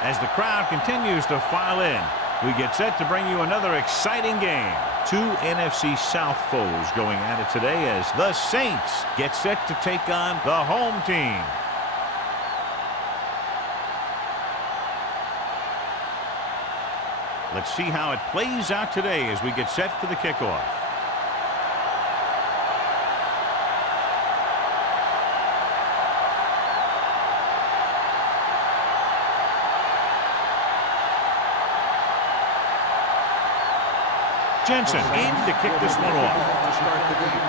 As the crowd continues to file in, we get set to bring you another exciting game. Two NFC South foes going at it today as the Saints get set to take on the home team. Let's see how it plays out today as we get set for the kickoff. Jensen in to kick this one off. To start the game.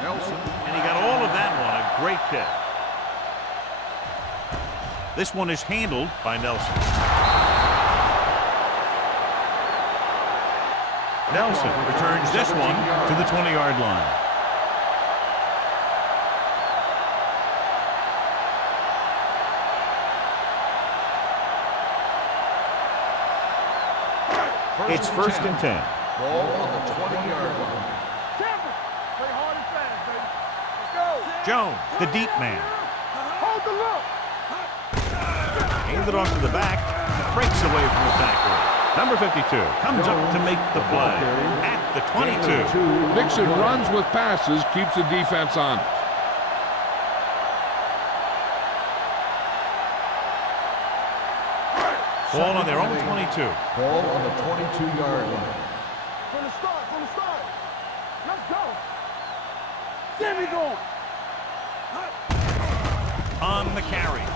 Nelson. And he got all of that one. A great kick. This one is handled by Nelson. Nelson returns this one to the 20-yard line. It's first and 10. Ball on the 20-yard line. Play hard and fast, baby. Let's go. Jones, the deep man. Hold the look. Handed off to the back. Breaks away from the tackler. Number 52 comes up to make the play at the 22. Mixon runs with passes, keeps the defense honest. Ball on their own 22. Ball on the 22-yard line. From the start. Let's go. Sammy going. On the carry.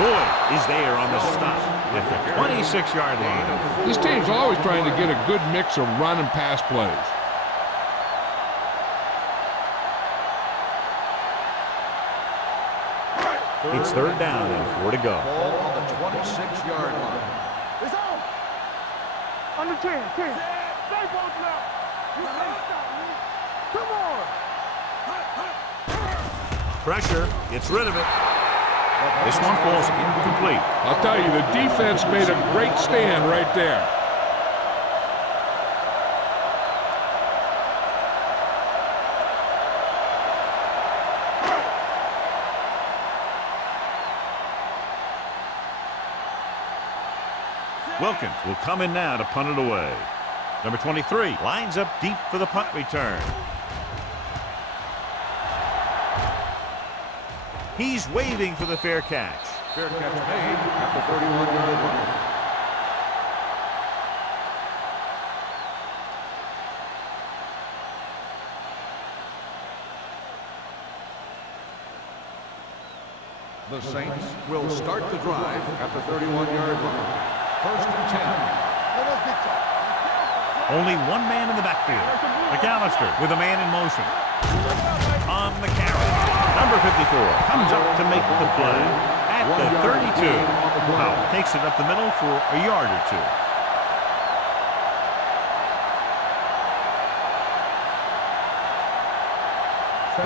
Boyd is there on the stop at the 26-yard line. This team's always trying to get a good mix of run and pass plays. It's third down and 4 to go. Ball on the 26-yard line. It's on. Under 10. Stay both now. You can't stop me. Come on. Pressure. Gets rid of it. This one falls incomplete. I'll tell you, the defense made a great stand right there. Wilkins will come in now to punt it away. Number 23 lines up deep for the punt return. He's waving for the fair catch. Fair catch made at the 31-yard line. The Saints will start the drive at the 31-yard line. First and 10. Only one man in the backfield. McAllister with a man in motion. On the carry. Number 54 comes up to make the play at the 32. Powell takes it up the middle for a yard or two.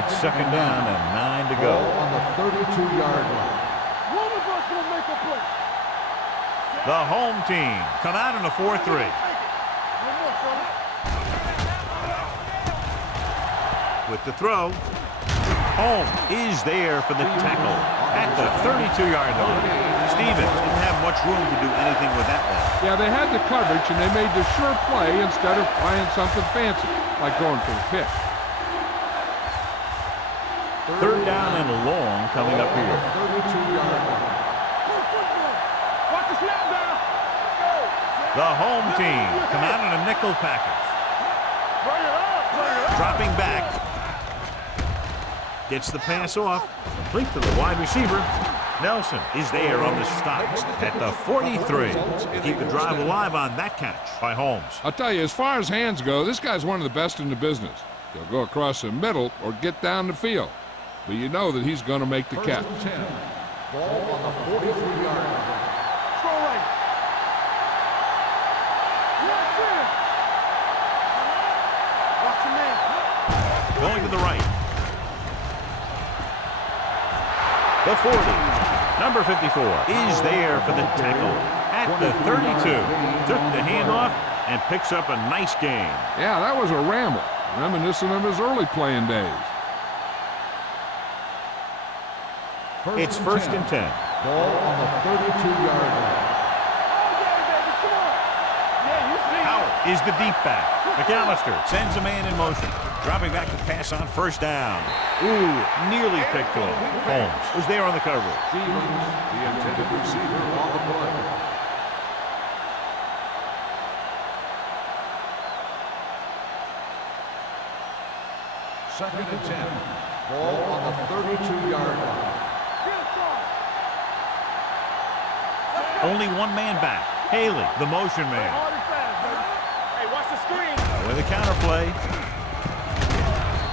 It's second down and 9 to go. Ball on the 32-yard line. One of us will make a play. The home team come out in a 4-3. With the throw, Holmes is there for the tackle at the 32-yard line. Stevens didn't have much room to do anything with that one. Yeah, they had the coverage, and they made the sure play instead of trying something fancy, like going for the pick. Third down and long coming up here. 32-yard line. Watch the snap down. The home team come out in a nickel package. Bring it up. Dropping back. Gets the pass off. Complete to the wide receiver. Nelson is there on the stop at the 43. To keep the drive alive on that catch by Holmes. I'll tell you, as far as hands go, this guy's one of the best in the business. He'll go across the middle or get down the field. But you know that he's going to make the catch. First and 10. Ball on the 43-yard line. Throw right. Watch the man. Going to the right. The 40. Number 54 is there for the tackle at the 32. Took the handoff and picks up a nice gain. Yeah, that was a ramble, reminiscent of his early playing days. It's first and 10. Ball on the 32-yard line. Howard is the deep back. McAllister sends a man in motion. Dropping back to pass on first down. Ooh, nearly picked off. Holmes was there on the coverage. Stevens, the intended receiver on the play. Second and 10. Ball on the 32-yard line. Only one man back. Haley, the motion man. Hey, watch the screen. With a counterplay.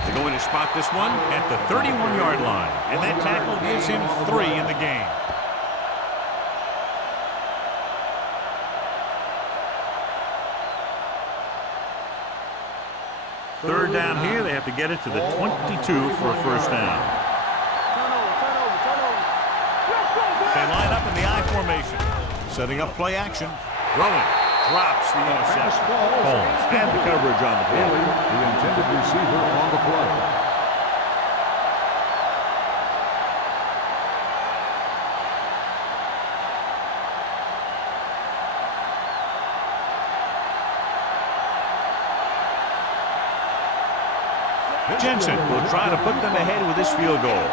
They're going to spot this one at the 31-yard line. And that tackle gives him 3 in the game. Third down here, they have to get it to the 22 for a first down. They line up in the I formation. Setting up play action. Throwing. Drops the interception. Holmes had the coverage on the play. The intended receiver on the play. Jensen will try to put them ahead with this field goal.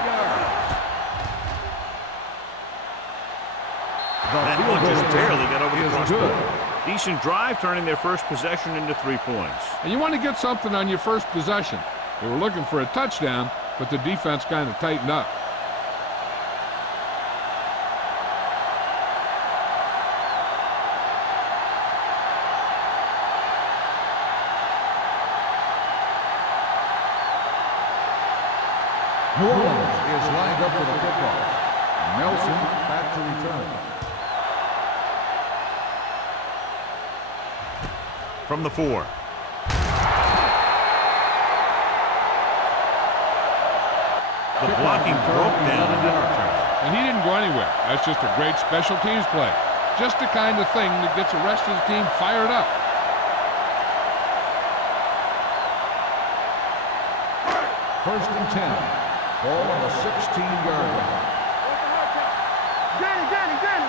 That one just barely got over the crossbar. Decent drive, turning their first possession into 3 points. And you want to get something on your first possession. They were looking for a touchdown, but the defense kind of tightened up. New Orleans is lined up for the kickoff. Nelson back to return. From the 4. The blocking broke down in that return. And he didn't go anywhere. That's just a great special teams play. Just the kind of thing that gets the rest of the team fired up. First and 10. Ball on the 16-yard line. Danny.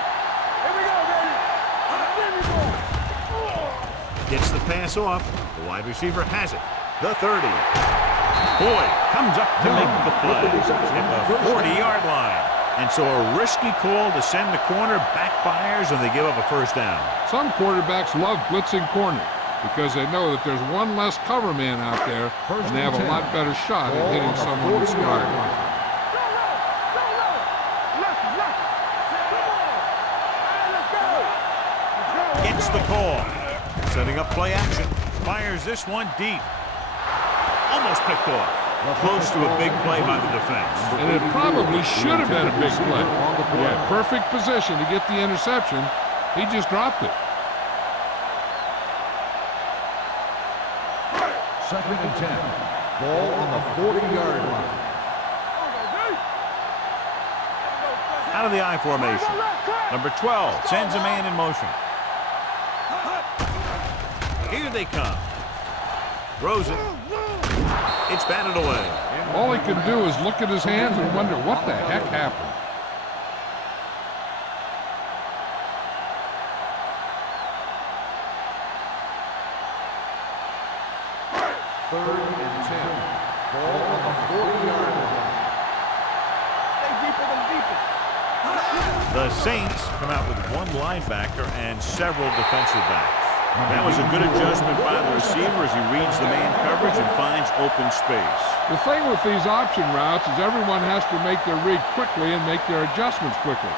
Here we go, Danny. Gets the pass off. The wide receiver has it. The 30. Boyd comes up to make the play at the 40-yard line. And so a risky call to send the corner backfires, and they give up a first down. Some quarterbacks love blitzing corners because they know that there's one less cover man out there, and they have a lot better shot at hitting someone with stride. Gets the call. Setting up play action. Fires this one deep. Almost picked off. Close to a big play by the defense. And it probably should have been a big play. He had perfect position to get the interception. He just dropped it. Second and 10. Ball on the 40-yard line. Out of the I formation. Number 12 sends a man in motion. Here they come. Throws it. It's batted away. All he can do is look at his hands and wonder what the heck happened. Third and 10. Ball on the 40-yard line. Stay deeper than deeper. The Saints come out with one linebacker and several defensive backs. That was a good adjustment by the receiver as he reads the man coverage and finds open space. The thing with these option routes is everyone has to make their read quickly and make their adjustments quickly.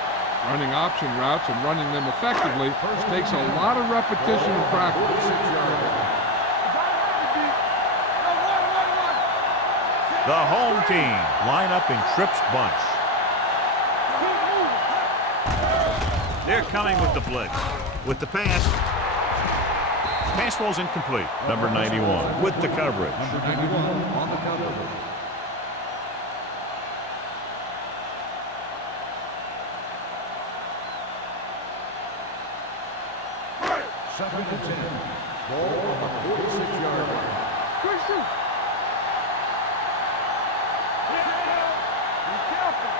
Running option routes and running them effectively takes a lot of repetition and practice. The home team line up in Tripp's bunch. They're coming with the blitz. With the pass. Pass falls incomplete. Number 91 with the coverage. Number 91 on the coverage. Second and 10. Ball on the 46-yard line. Christian. Be careful.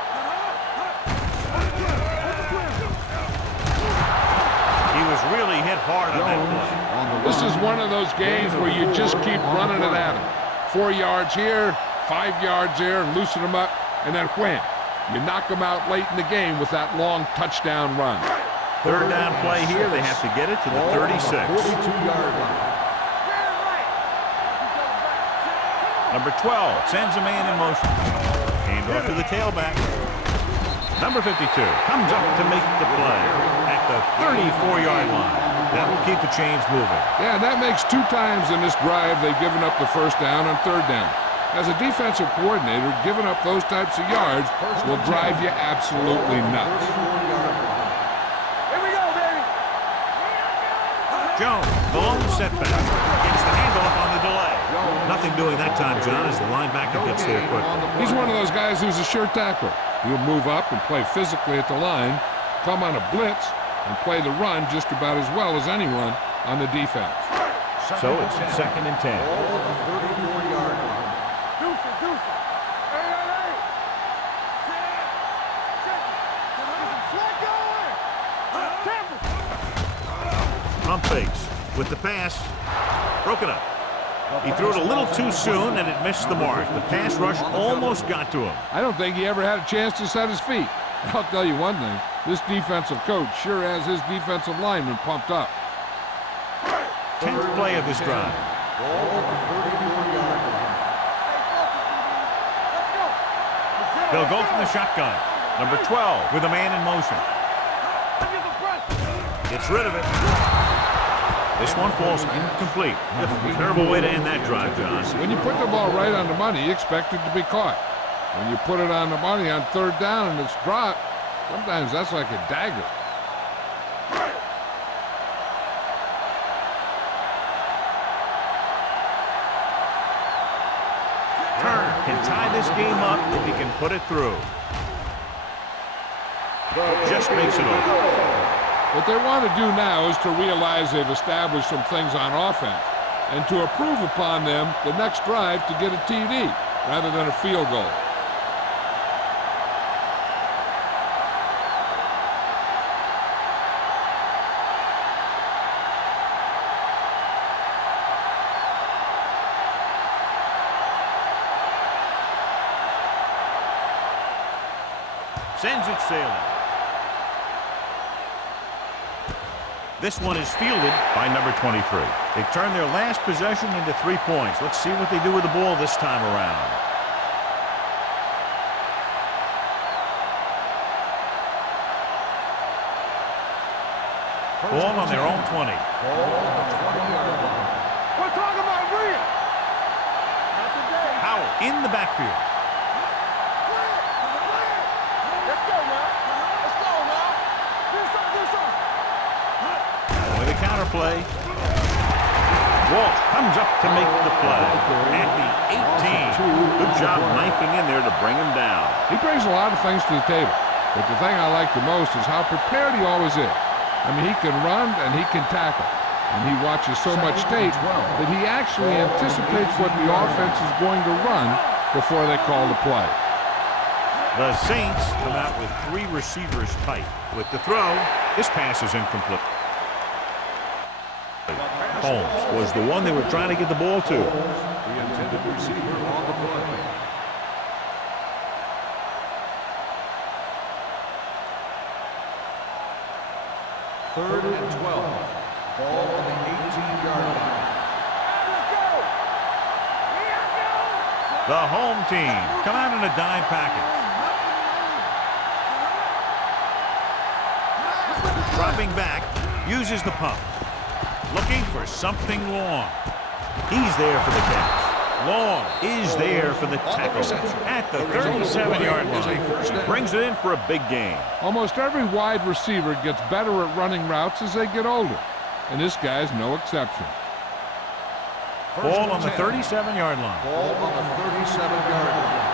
was really hit hard on that play. This is one of those games where you just keep running it at him. 4 yards here, 5 yards there, loosen them up, and then wham. You knock them out late in the game with that long touchdown run. Third down play here. They have to get it to the 36. 42-yard line. Number 12 sends a man in motion. Hand off to the tailback. Number 52 comes up to make the play at the 34-yard line. That will keep the chains moving. Yeah, that makes 2 times in this drive they've given up the first down on third down. As a defensive coordinator, giving up those types of yards will drive you absolutely nuts. Here we go, baby. Jones, the lone setback, gets the handoff on the delay. Nothing doing that time, John, as the linebacker gets there quickly. He's one of those guys who's a sure tackler. He'll move up and play physically at the line, come on a blitz, and play the run just about as well as anyone on the defense. So it's 2nd and 10. 34-yard line. Deuces. Hey. Pump fakes with the pass. Broken up. He threw it a little too soon, and it missed the mark. The pass rush almost got to him. I don't think he ever had a chance to set his feet. I'll tell you one thing. This defensive coach sure has his defensive lineman pumped up. 10th play of this drive. They'll go from the shotgun. Number 12 with a man in motion. Gets rid of it. This one falls incomplete. Terrible way to end that drive, John. When you put the ball right on the money, you expect it to be caught. When you put it on the money on third down and it's dropped, sometimes that's like a dagger. Turner can tie this game up if he can put it through. Just makes it over. What they want to do now is to realize they've established some things on offense and to improve upon them the next drive to get a TD rather than a field goal. Sends it sailing. This one is fielded by number 23. They turn their last possession into 3 points. Let's see what they do with the ball this time around. Ball on their own 20. We're talking about real. Howell in the backfield. Let's go now. Do something. With a counter play. Walt comes up to make the play at the 18. Good job knifing in there to bring him down. He brings a lot of things to the table, but the thing I like the most is how prepared he always is. I mean, he can run and he can tackle, and he watches so much tape that he actually anticipates what the offense is going to run before they call the play. The Saints come out with 3 receivers tight. With the throw, this pass is incomplete. Holmes was the one they were trying to get the ball to. The intended receiver on the play. Third and 12. Ball on the 18-yard line. The home team come out in a dime package. Dropping back, uses the pump. Looking for something long. He's there for the catch. Long is there for the tackle at the 37-yard line. Brings it in for a big gain. Almost every wide receiver gets better at running routes as they get older, and this guy's no exception. Ball on the 37-yard line. Ball on the 37-yard line.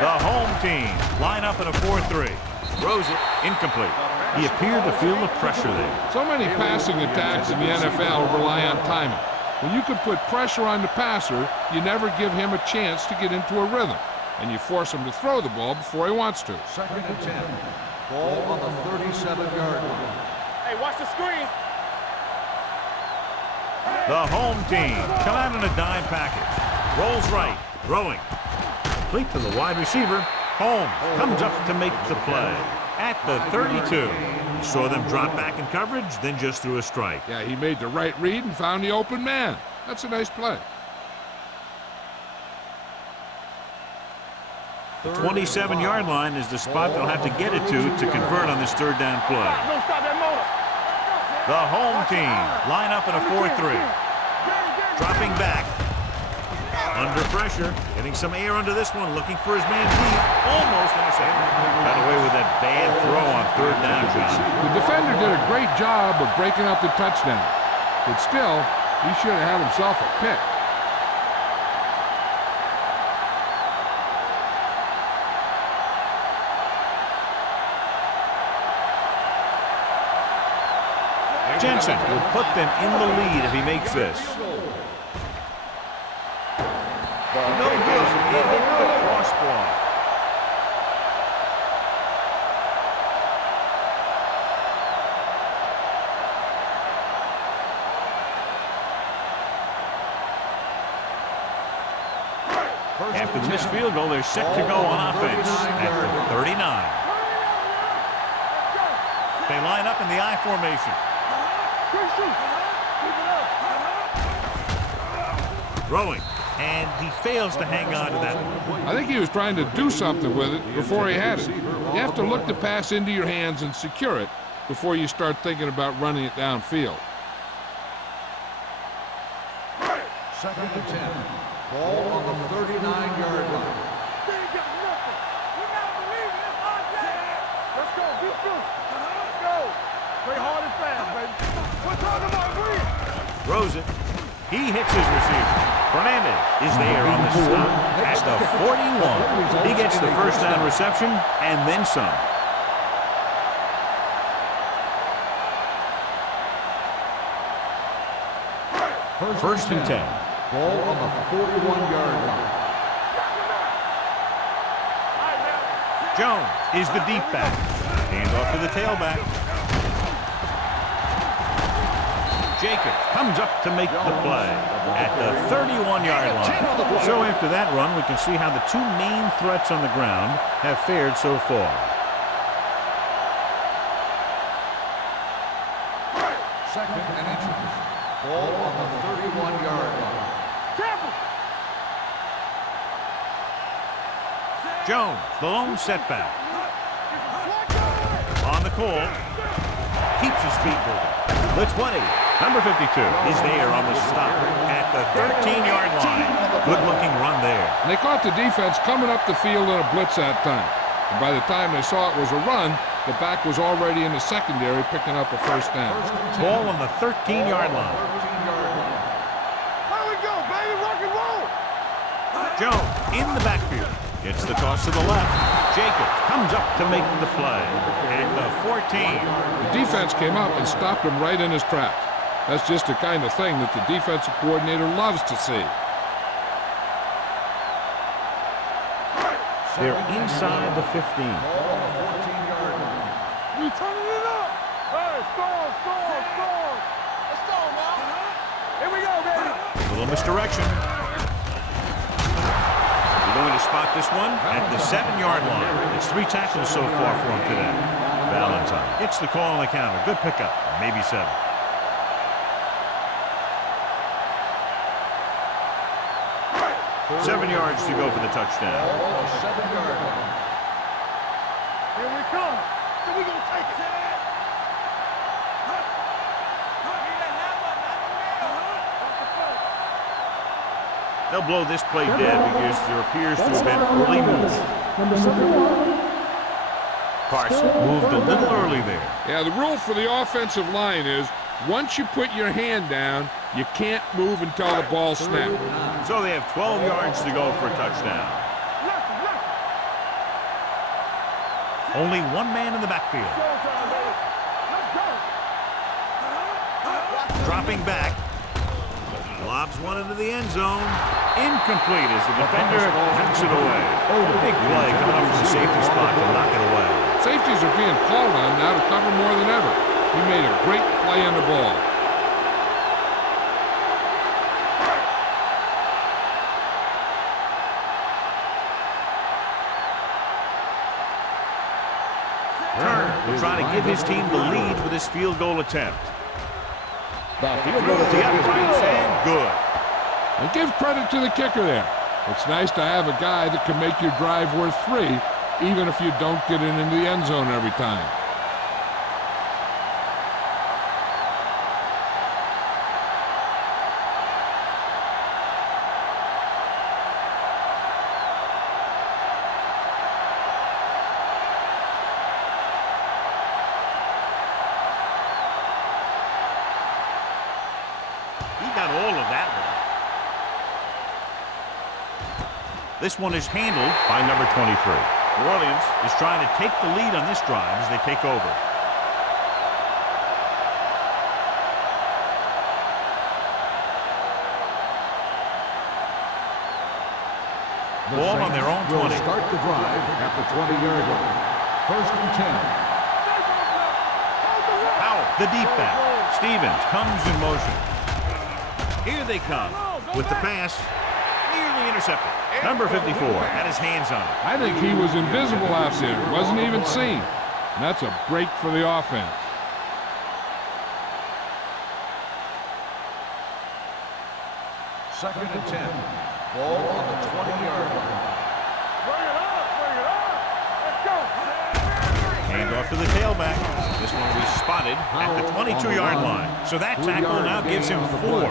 The home team line up in a 4-3. Throws it incomplete. He appeared to feel the pressure there. So many passing attacks in the NFL rely on timing. When you can put pressure on the passer, you never give him a chance to get into a rhythm, and you force him to throw the ball before he wants to. Second and 10. Ball on the 37-yard line. Hey, watch the screen. The home team come out in a dime package. Rolls right, throwing. Complete to the wide receiver. Holmes comes up to make the play at the 32. He saw them drop back in coverage, then just threw a strike. Yeah, he made the right read and found the open man. That's a nice play. The 27-yard line is the spot they'll have to get it to convert on this third down play. Don't stop that motor. The home team line up in a 4-3. Dropping back. Under pressure. Getting some air under this one. Looking for his man deep. Almost intercepted. Got away with that bad throw on third down, John. The defender did a great job of breaking up the touchdown. But still, he should have had himself a pick. Jensen will put them in the lead if he makes this. No good. It hit the crossbar. After the missed field goal, they're set to go on offense at the 39. They line up in the I formation. Throwing, and he fails to hang on to that one. I think he was trying to do something with it before he had it. You have to look the pass into your hands and secure it before you start thinking about running it downfield. Second and 10. Ball on the 39-yard line. They ain't got nothing. We're not believing this hard day. Let's go. Be through. Let's go. Play hard and fast, baby. We're talking about green. Throws it. He hits his receiver. Fernandez is there on the stop at the 41. He gets the first down reception and then some. First and 10. Ball on the 41-yard line. Jones is the deep back. Hand off to the tailback. Jacobs comes up to make the play at the 31-yard line. So after that run, we can see how the two main threats on the ground have fared so far. Second and inches. Ball on the 31-yard line. Jones, the lone setback. On the call. Keeps his feet moving. The 20. Number 52 is there on the stop at the 13-yard line. Good-looking run there. And they caught the defense coming up the field in a blitz that time. And by the time they saw it was a run, the back was already in the secondary picking up a first down. Ball on the 13-yard line. There we go, baby. Rock and roll. Jones in the backfield. Gets the toss to the left. Jacobs comes up to make the play at the 14. The defense came up and stopped him right in his tracks. That's just the kind of thing that the defensive coordinator loves to see. They're inside the 15. We turning it up. Hey, score. Let's go, now. Here we go, baby. A little misdirection. We're going to spot this one at the 7-yard line. It's 3 tackles so far for him today. Valentine hits the call on the counter. Good pickup. Maybe 7. Seven yards to go for the touchdown. Here we come. So we gonna take it. They'll blow this play dead because there appears to have been early movement. Carson moved a little early there. Yeah, the rule for the offensive line is once you put your hand down, you can't move until the ball snaps. So they have 12 yards to go for a touchdown. Only one man in the backfield. Dropping back. Lobs one into the end zone. Incomplete as the defender knocks it away. Big play coming up from the safety spot to knock it away. Safeties are being called on now to cover more than ever. He made a great play on the ball. Turner will try to give his team the lead with this field goal attempt. The field goal The attempt is uprights and good. And give credit to the kicker there. It's nice to have a guy that can make your drive worth 3, even if you don't get it into the end zone every time. He got all of that one. This one is handled by number 23. New Orleans is trying to take the lead on this drive as they take over. Ball on their own 20. Will start the drive at the 20-yard line. First and 10. Powell, the deep back. Stevens comes in motion. Here they come with the pass. Nearly intercepted. Number 54 had his hands on it. I think he was invisible out there. Wasn't even seen. And that's a break for the offense. Second and 10. Ball on the 20-yard line. Bring it up, bring it up. Let's go. Hand off to the tailback. This one will be spotted at the 22-yard line. So that tackle now gives him 4.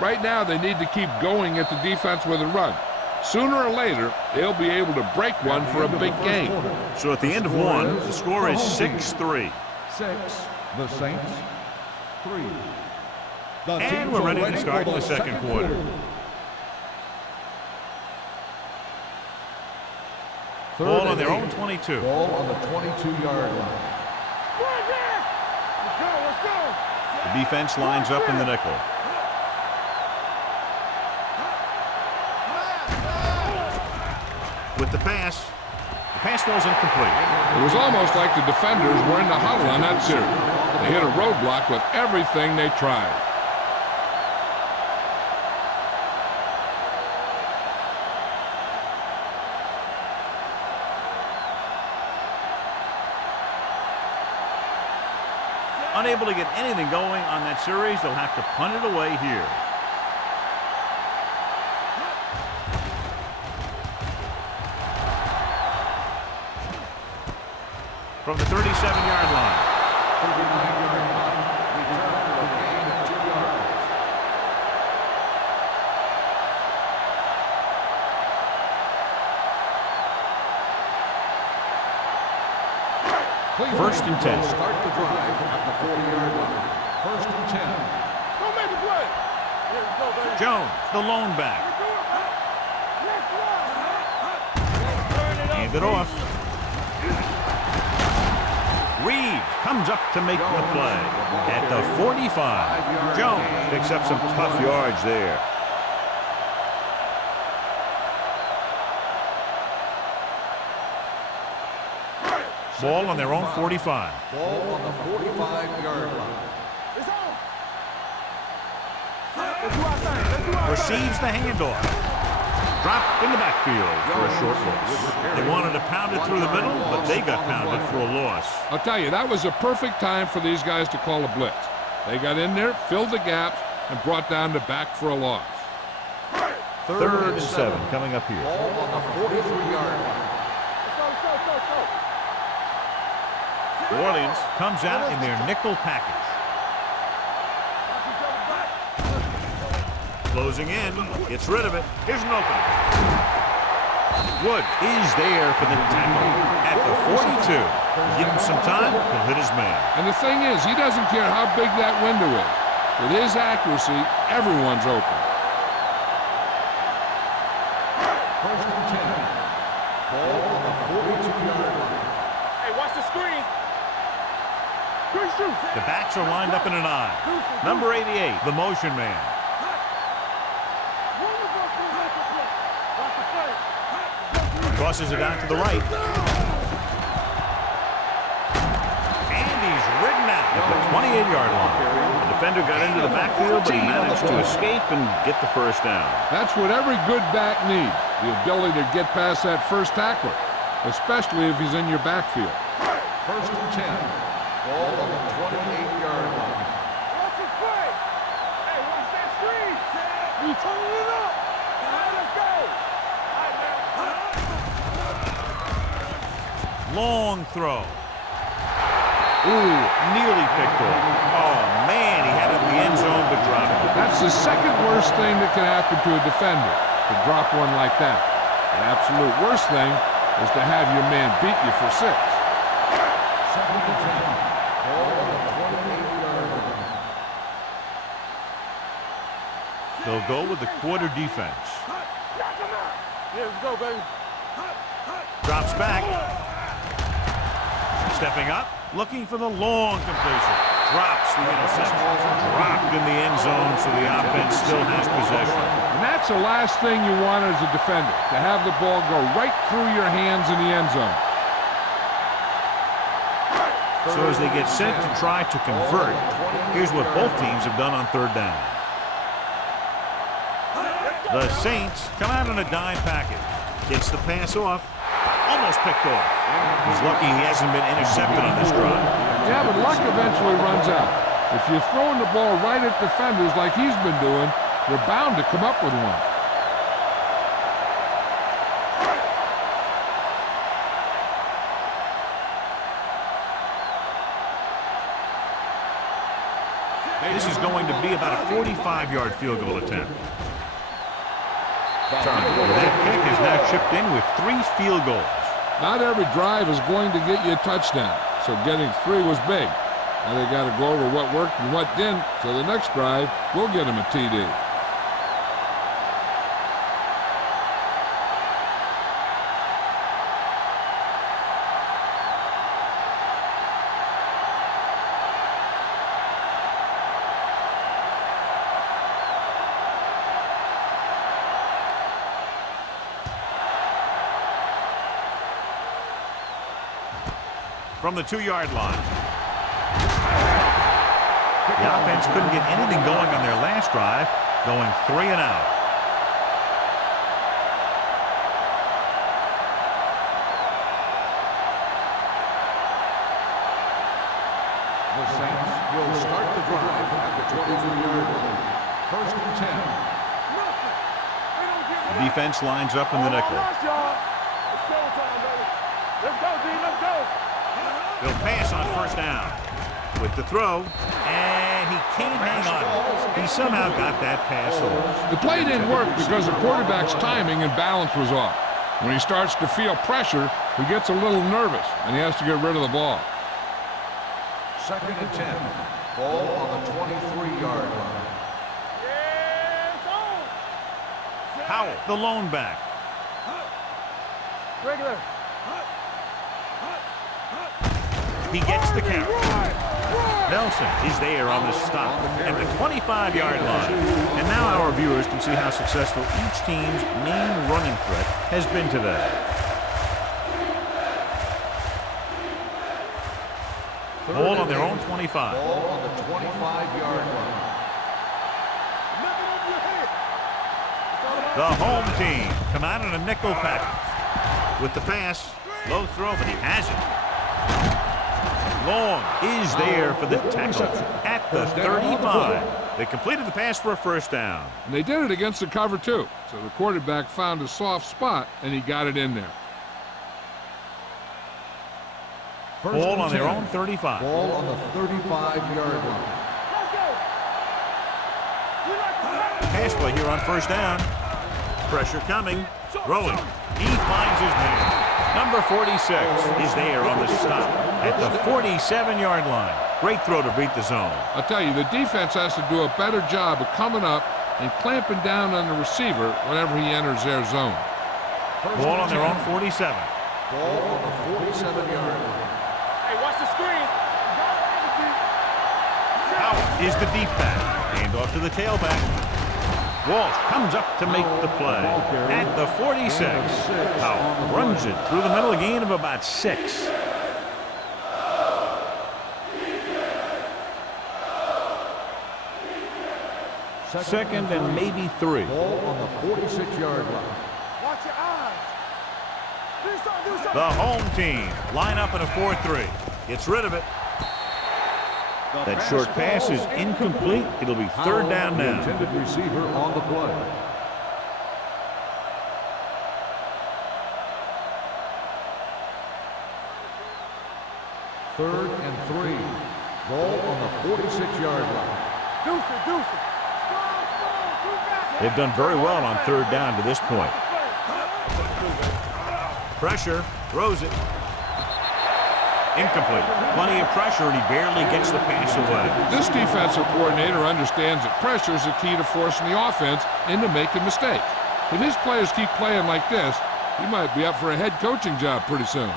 Right now, they need to keep going at the defense with a run. Sooner or later, they'll be able to break one for a big gain. So at the end of 1, the score is 6-3. 6. The Saints. 3. And we're ready to start the second quarter. Ball on their own 22. Ball on the 22-yard line. Let's go, let's go. The defense lines up in the nickel. With the pass falls incomplete. It was almost like the defenders were in the huddle on that series. They hit a roadblock with everything they tried. Unable to get anything going on that series, they'll have to punt it away here. From the 37-yard line. 39-yard line. Return for a gain of 2 yards. First and 10. Start the drive at the 40-yard line. First and 10. Don't make the play. Here we go, baby. Jones, the lone back. Hand it off. Reeves comes up to make the play at the 45. Jones picks up some tough yards there. Ball on their own 45. Ball on the 45-yard line. It's on. Let's do our thing. Let's do our Receives the handoff. Dropped in the backfield for a short loss. They wanted to pound it through the middle, but they got pounded for a loss. I'll tell you, that was a perfect time for these guys to call a blitz. They got in there, filled the gaps, and brought down the back for a loss. Third and 7 coming up here. Ball on the 43-yard line. Let's go. New Orleans comes out in their nickel package. Closing in, gets rid of it. Here's an opening. Woods is there for the tackle at the 42. Give him some time, he'll hit his man. And the thing is, he doesn't care how big that window is. With his accuracy, everyone's open. First and 10. Ball on the 42-yard line. Hey, watch the screen. Good shoot. The backs are lined up in an I. Number 88, the motion man. Crosses it out to the right. And he's ridden out at the 28-yard line. The defender got into the backfield, but he managed to escape and get the first down. That's what every good back needs, the ability to get past that first tackler, especially if he's in your backfield. First and 10. Ball on the 28-yard line. Watch his play. Hey, watch that screen. You turning it up. All right, let's go. All right, man. Long throw. Ooh, nearly picked off. Oh, man, he had it in the end zone but dropped it. That's the second worst thing that can happen to a defender, to drop one like that. The absolute worst thing is to have your man beat you for 6. Second and 10. Ball on the 28-yard line. They'll go with the quarter defense. Yeah, let's go, baby. Drops back. Stepping up, looking for the long completion. Drops the interception. Dropped in the end zone, so the offense still has possession. And that's the last thing you want as a defender, to have the ball go right through your hands in the end zone. So as they get set to try to convert, here's what both teams have done on third down. The Saints come out on a dime package. Gets the pass off. Almost picked off. He's lucky he hasn't been intercepted on this drive. Yeah, but luck eventually runs out. If you're throwing the ball right at defenders like he's been doing, you're bound to come up with one. This is going to be about a 45-yard field goal attempt. That kick is now chipped in with 3 field goals. Not every drive is going to get you a touchdown, so getting 3 was big. Now they got to go over what worked and what didn't, so the next drive will get him a TD. From the 2-yard line. The offense couldn't get anything going on their last drive, going 3 and out. The Saints will start the drive at the 22-yard line. First and 10. The defense lines up in the nickel. It's showtime, baby. Let's go, D. Let's go. They'll pass on first down with the throw, and he can't hang on. He somehow got that pass off. The play didn't work because the quarterback's timing and balance was off. When he starts to feel pressure, he gets a little nervous, and he has to get rid of the ball. Second and 10. Ball on the 23-yard line. Yeah, it's on. Howell, the lone back. Regular. He gets the carry. Nelson is there on the stop at the 25-yard line. And now our viewers can see how successful each team's main running threat has been today. Ball on their own 25. Ball on the 25-yard line. The home team come out in a nickel package. With the pass, low throw, but he has it. Long is there for the tackle at the 35. They completed the pass for a first down. And they did it against the cover, too. So the quarterback found a soft spot, and he got it in there. Ball on their own 35. Ball on the 35-yard line. Pass play here on first down. Pressure coming. Rolling. He finds his man. Number 46 is there on the stop at the 47-yard line. Great throw to beat the zone. I'll tell you, the defense has to do a better job of coming up and clamping down on the receiver whenever he enters their zone. Ball on their own 47. Ball on the 47-yard line. Hey, watch the screen. Howell is the deep back. Hand off to the tailback. Walsh comes up to make the play. At the 46, Powell runs it through the middle, a gain of about 6. Second and maybe 3. Ball on the 46-yard line. Watch your eyes. Do something. The home team line up in a 4-3. Gets rid of it. That short pass is incomplete. It'll be third down The now. intended receiver on the play. Third and 3. Ball on the 46-yard line. Deuce it. Strong, two guys. They've done very well on third down to this point. Pressure, throws it. Incomplete. Plenty of pressure, and he barely gets the pass away. This defensive coordinator understands that pressure is the key to forcing the offense into making mistakes. If his players keep playing like this, he might be up for a head coaching job pretty soon.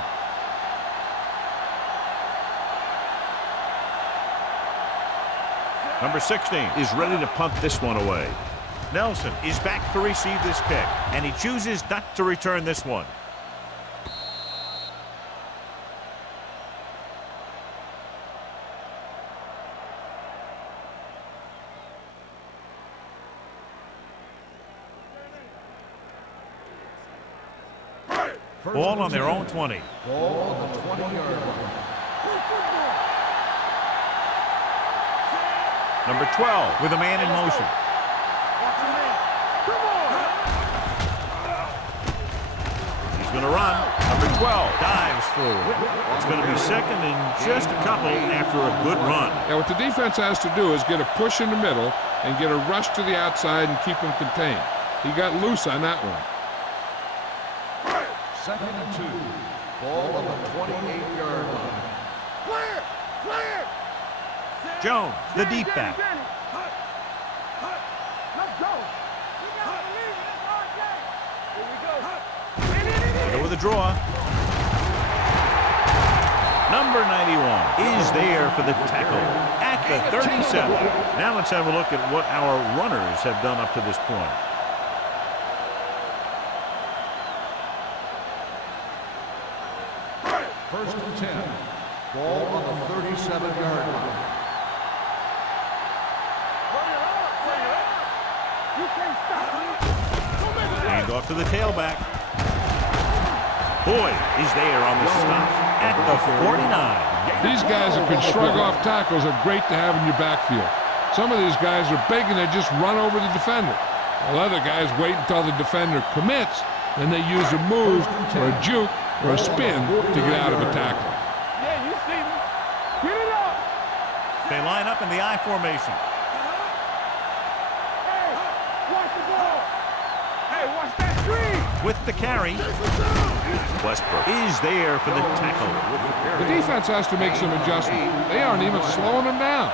Number 16 is ready to punt this one away. Nelson is back to receive this kick, and he chooses not to return this one. Ball on their own 20. Ball on the 20-yard line. Number 12 with a man in motion. He's going to run. Number 12 dives forward. It's going to be second and just a couple after a good run. Now, what the defense has to do is get a push in the middle and get a rush to the outside and keep them contained. He got loose on that one. Second and 2. Ball on the 28-yard line. Clear. Jones, the deep back. Let's go. We gotta believe it. It's our game. Here we go. Go with a draw. Number 91 is there for the tackle at the 37. Now let's have a look at what our runners have done up to this point. First and 10. Ball on the 37-yard line. You can't stop me. Hand off to the tailback. Boyd is there on the stop at the 49. These guys that can shrug off tackles are great to have in your backfield. Some of these guys are big and they just run over the defender. While other guys wait until the defender commits, then they use a move or a juke or a spin to get out of a tackle. Yeah, you see me. Get it up. They line up in the I formation. Hey, watch the ball. Hey, watch that screen. With the carry, Westbrook is there for the tackle. The defense has to make some adjustments. They aren't even slowing them down.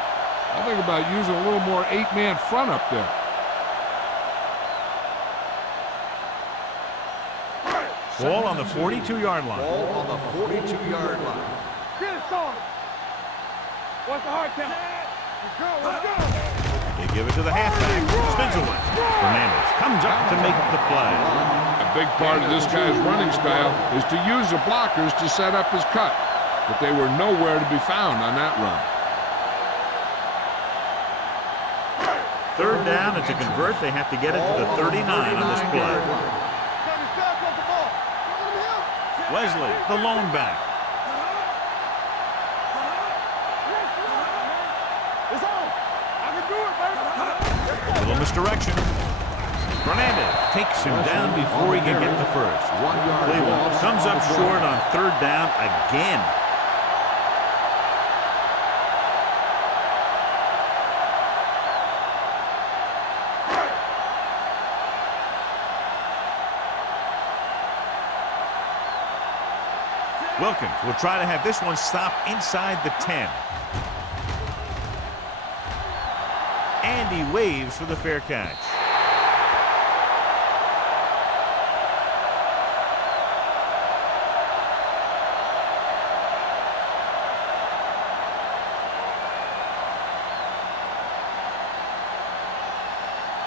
I think about using a little more 8-man front up there. Ball on the 42-yard line. Ball on the 42-yard line. Get it started. What's the hard count? Let's go. They give it to the halfback. Spins away. Fernandez comes up to make the play. A big part of this guy's running style is to use the blockers to set up his cut, but they were nowhere to be found on that run. Third down, and to convert, they have to get it to the 39 on this play. Wesley, the lone back. It's on. I can do it, baby. Little misdirection. Fernandez takes him down before he can get the first. Cleveland comes up short on third down again. Wilkins will try to have this one stop inside the 10. And he waves for the fair catch.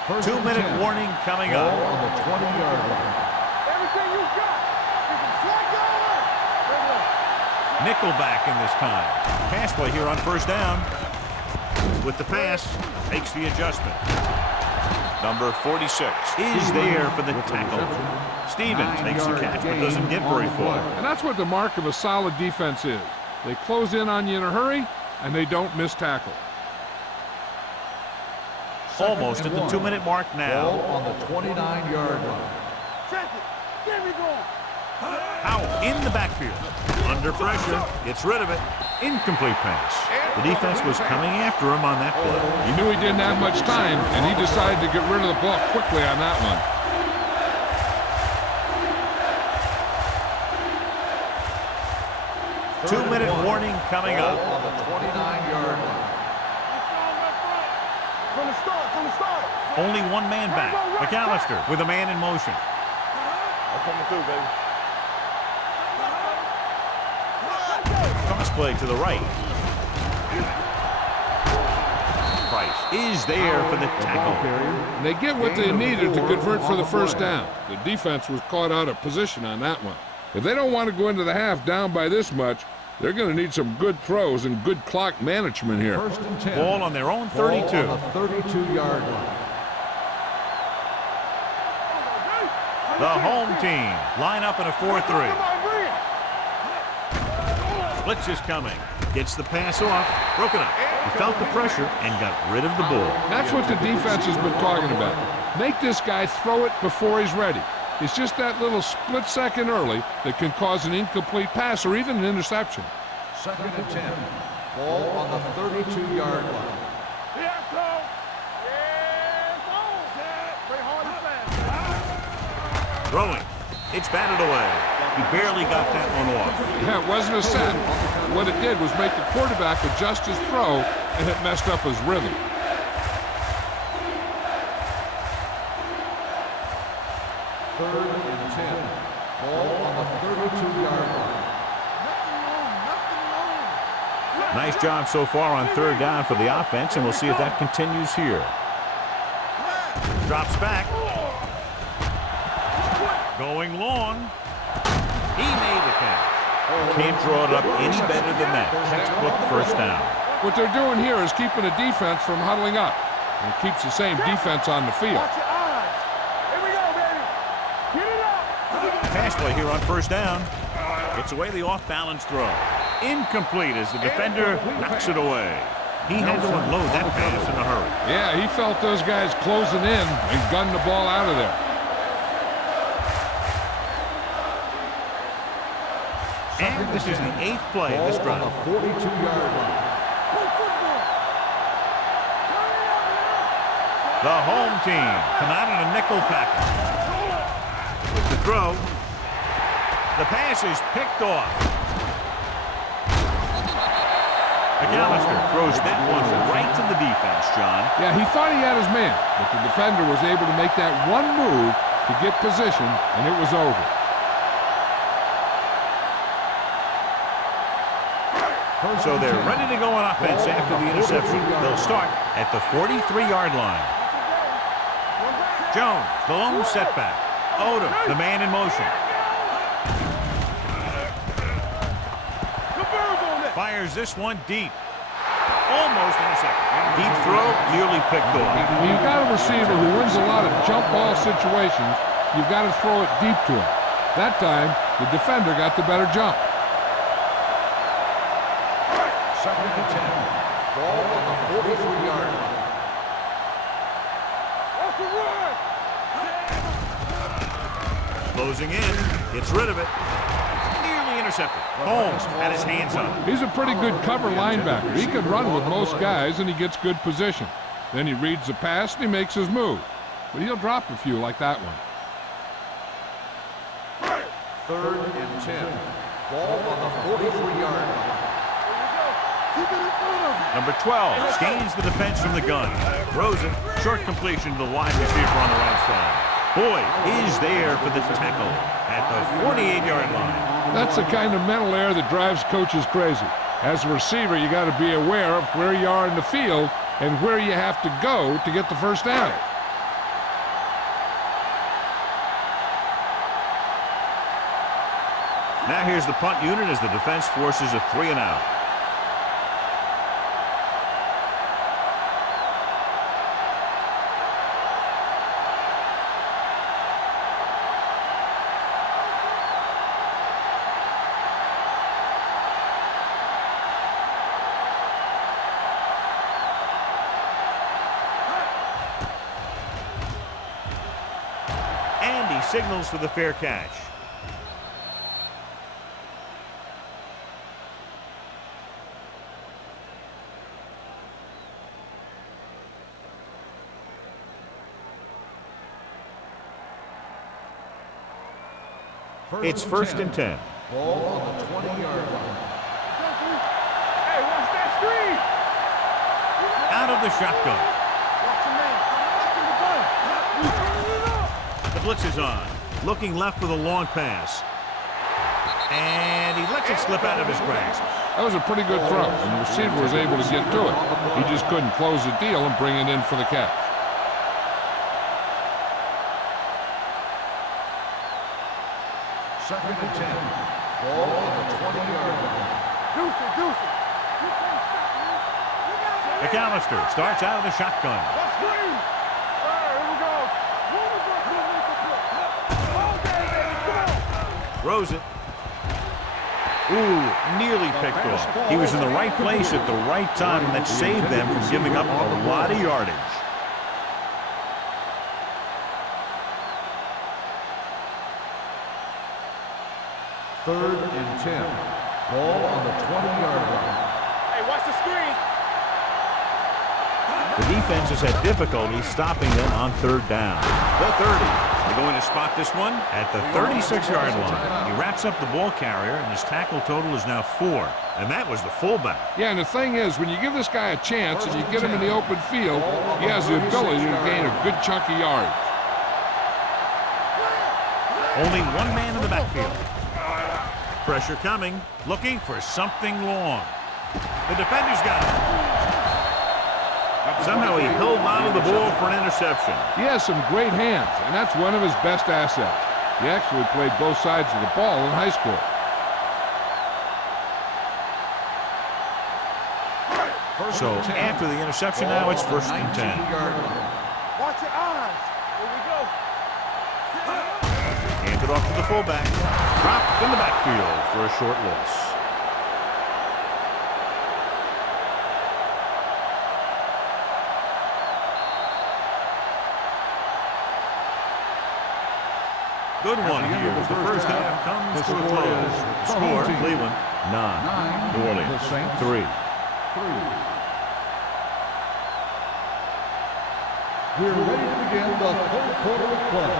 2-minute warning coming Ball up. on the 20-yard line. Everything you got. You can flag over. Nickelback in this time. Pass play here on first down. With the pass, makes the adjustment. Number 46 is there for the tackle. Stevens makes the catch but doesn't get very far. And that's what the mark of a solid defense is. They close in on you in a hurry, and they don't miss tackle. Almost at the 2-minute mark Ball now. on the 29-yard line. Check it. Get me going. Out in the backfield. Under pressure. Gets rid of it. Incomplete pass. The defense was coming after him on that play. He knew he didn't have much time, and he decided to get rid of the ball quickly on that one. Two-minute warning coming Ball up. on the 29-yard line. From the start. Only one man back. McAllister with a man in motion. I'm coming through, baby. Cross play to the right. Price is there for the tackle. They get what they needed to convert for the first down. The defense was caught out of position on that one. If they don't want to go into the half down by this much, they're going to need some good throws and good clock management here. First and 10. Ball on their own 32. Ball on the 32-yard line. The home team line up in a 4-3. Blitz is coming. Gets the pass off. Broken up. He felt the pressure and got rid of the ball. That's what the defense has been talking about. Make this guy throw it before he's ready. It's just that little split second early that can cause an incomplete pass or even an interception. Second and 10. Ball on the 32-yard line. Throwing. It's batted away. He barely got that one off. Yeah, it wasn't a set. What it did was make the quarterback adjust his throw, and it messed up his rhythm. Third and 10. Ball on the 32-yard line. Nice job so far on third down for the offense, and we'll see if that continues here. Drops back. Going long. He made the catch. Can't draw it up any better than that. Textbook first down. What they're doing here is keeping the defense from huddling up. And it keeps the same defense on the field. Watch your eyes. Here we go, baby. Get it up. Pass play here on first down. Gets away the off-balance throw. Incomplete as the defender knocks it away. He had to unload that pass in a hurry. Yeah, he felt those guys closing in and gunned the ball out of there. And this is the 8th play of this Ball on drive. the 42-yard line. The home team come out in a nickel package. With the throw, the pass is picked off. McAllister throws that one right to the defense, John. Yeah, he thought he had his man, but the defender was able to make that one move to get position, and it was over. So they're ready to go on offense after the interception. They'll start at the 43-yard line. Jones, the lone setback. Odom, the man in motion. Fires this one deep. Almost intercepted. Deep throw, nearly picked off. When you've got a receiver who wins a lot of jump ball situations, you've got to throw it deep to him. That time, the defender got the better jump. Second and 10. Ball on the 43-yard line. Closing in, gets rid of it. Nearly intercepted. Holmes had his hands on it. He's a pretty good cover linebacker. He can run with most guys, and he gets good position. Then he reads the pass, and he makes his move. But he'll drop a few like that one. Third and 10. Ball on the 43-yard line. Number 12 gains the defense from the gun. Throws it. Short completion to the wide receiver on the right side. Boyd is there for the tackle at the 48-yard line. That's the kind of mental error that drives coaches crazy. As a receiver, you got to be aware of where you are in the field and where you have to go to get the first down. Now here's the punt unit as the defense forces a 3-and-out. And he signals for the fair catch. It's first and 10. Ball on the 20-yard line. Hey, watch that screen. Out of the shotgun. Watch your man. Lock in the gun. The blitz is on. Looking left for the long pass. And he lets it slip out of his grasp. That was a pretty good throw, and the receiver was able to get to it. He just couldn't close the deal and bring it in for the catch. Second and 10. Ball on the 20-yard line. Deuce it, deuce it. You can't stop me. You gotta be McAllister starts out of the shotgun. Let's screen. All right, here we go. Move it, go, make the play. All day, baby, come on. Throws it. Ooh, nearly picked off. He was in the right place at the right time, and that saved them from giving up a lot of yardage. Third and 10. Ball on the 20-yard line. Hey, watch the screen. The defense has had difficulty stopping them on third down. The 30. They're going to spot this one at the 36-yard line. He wraps up the ball carrier, and his tackle total is now 4. And that was the fullback. Yeah, and the thing is, when you give this guy a chance and you get him in the open field, he has the ability to gain a good chunk of yards. Only one man in the backfield. Pressure coming, looking for something long. The defender's got it. Somehow he held on to the ball for an interception. He has some great hands, and that's one of his best assets. He actually played both sides of the ball in high school. So after the interception, now it's first and 10. Watch your eyes. Here we go. Handed off to the fullback. Dropped in the backfield for a short loss. Good one here as the first half comes to a close. Score, Cleveland 9, New Orleans 3. We're ready to begin the third quarter of play.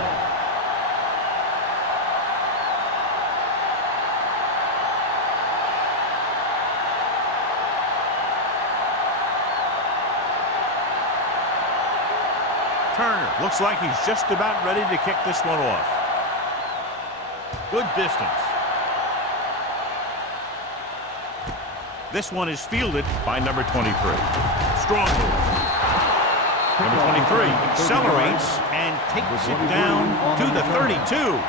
Turner looks like he's just about ready to kick this one off. Good distance. This one is fielded by number 23. Strong move. Number 23 accelerates and takes it down to the 32.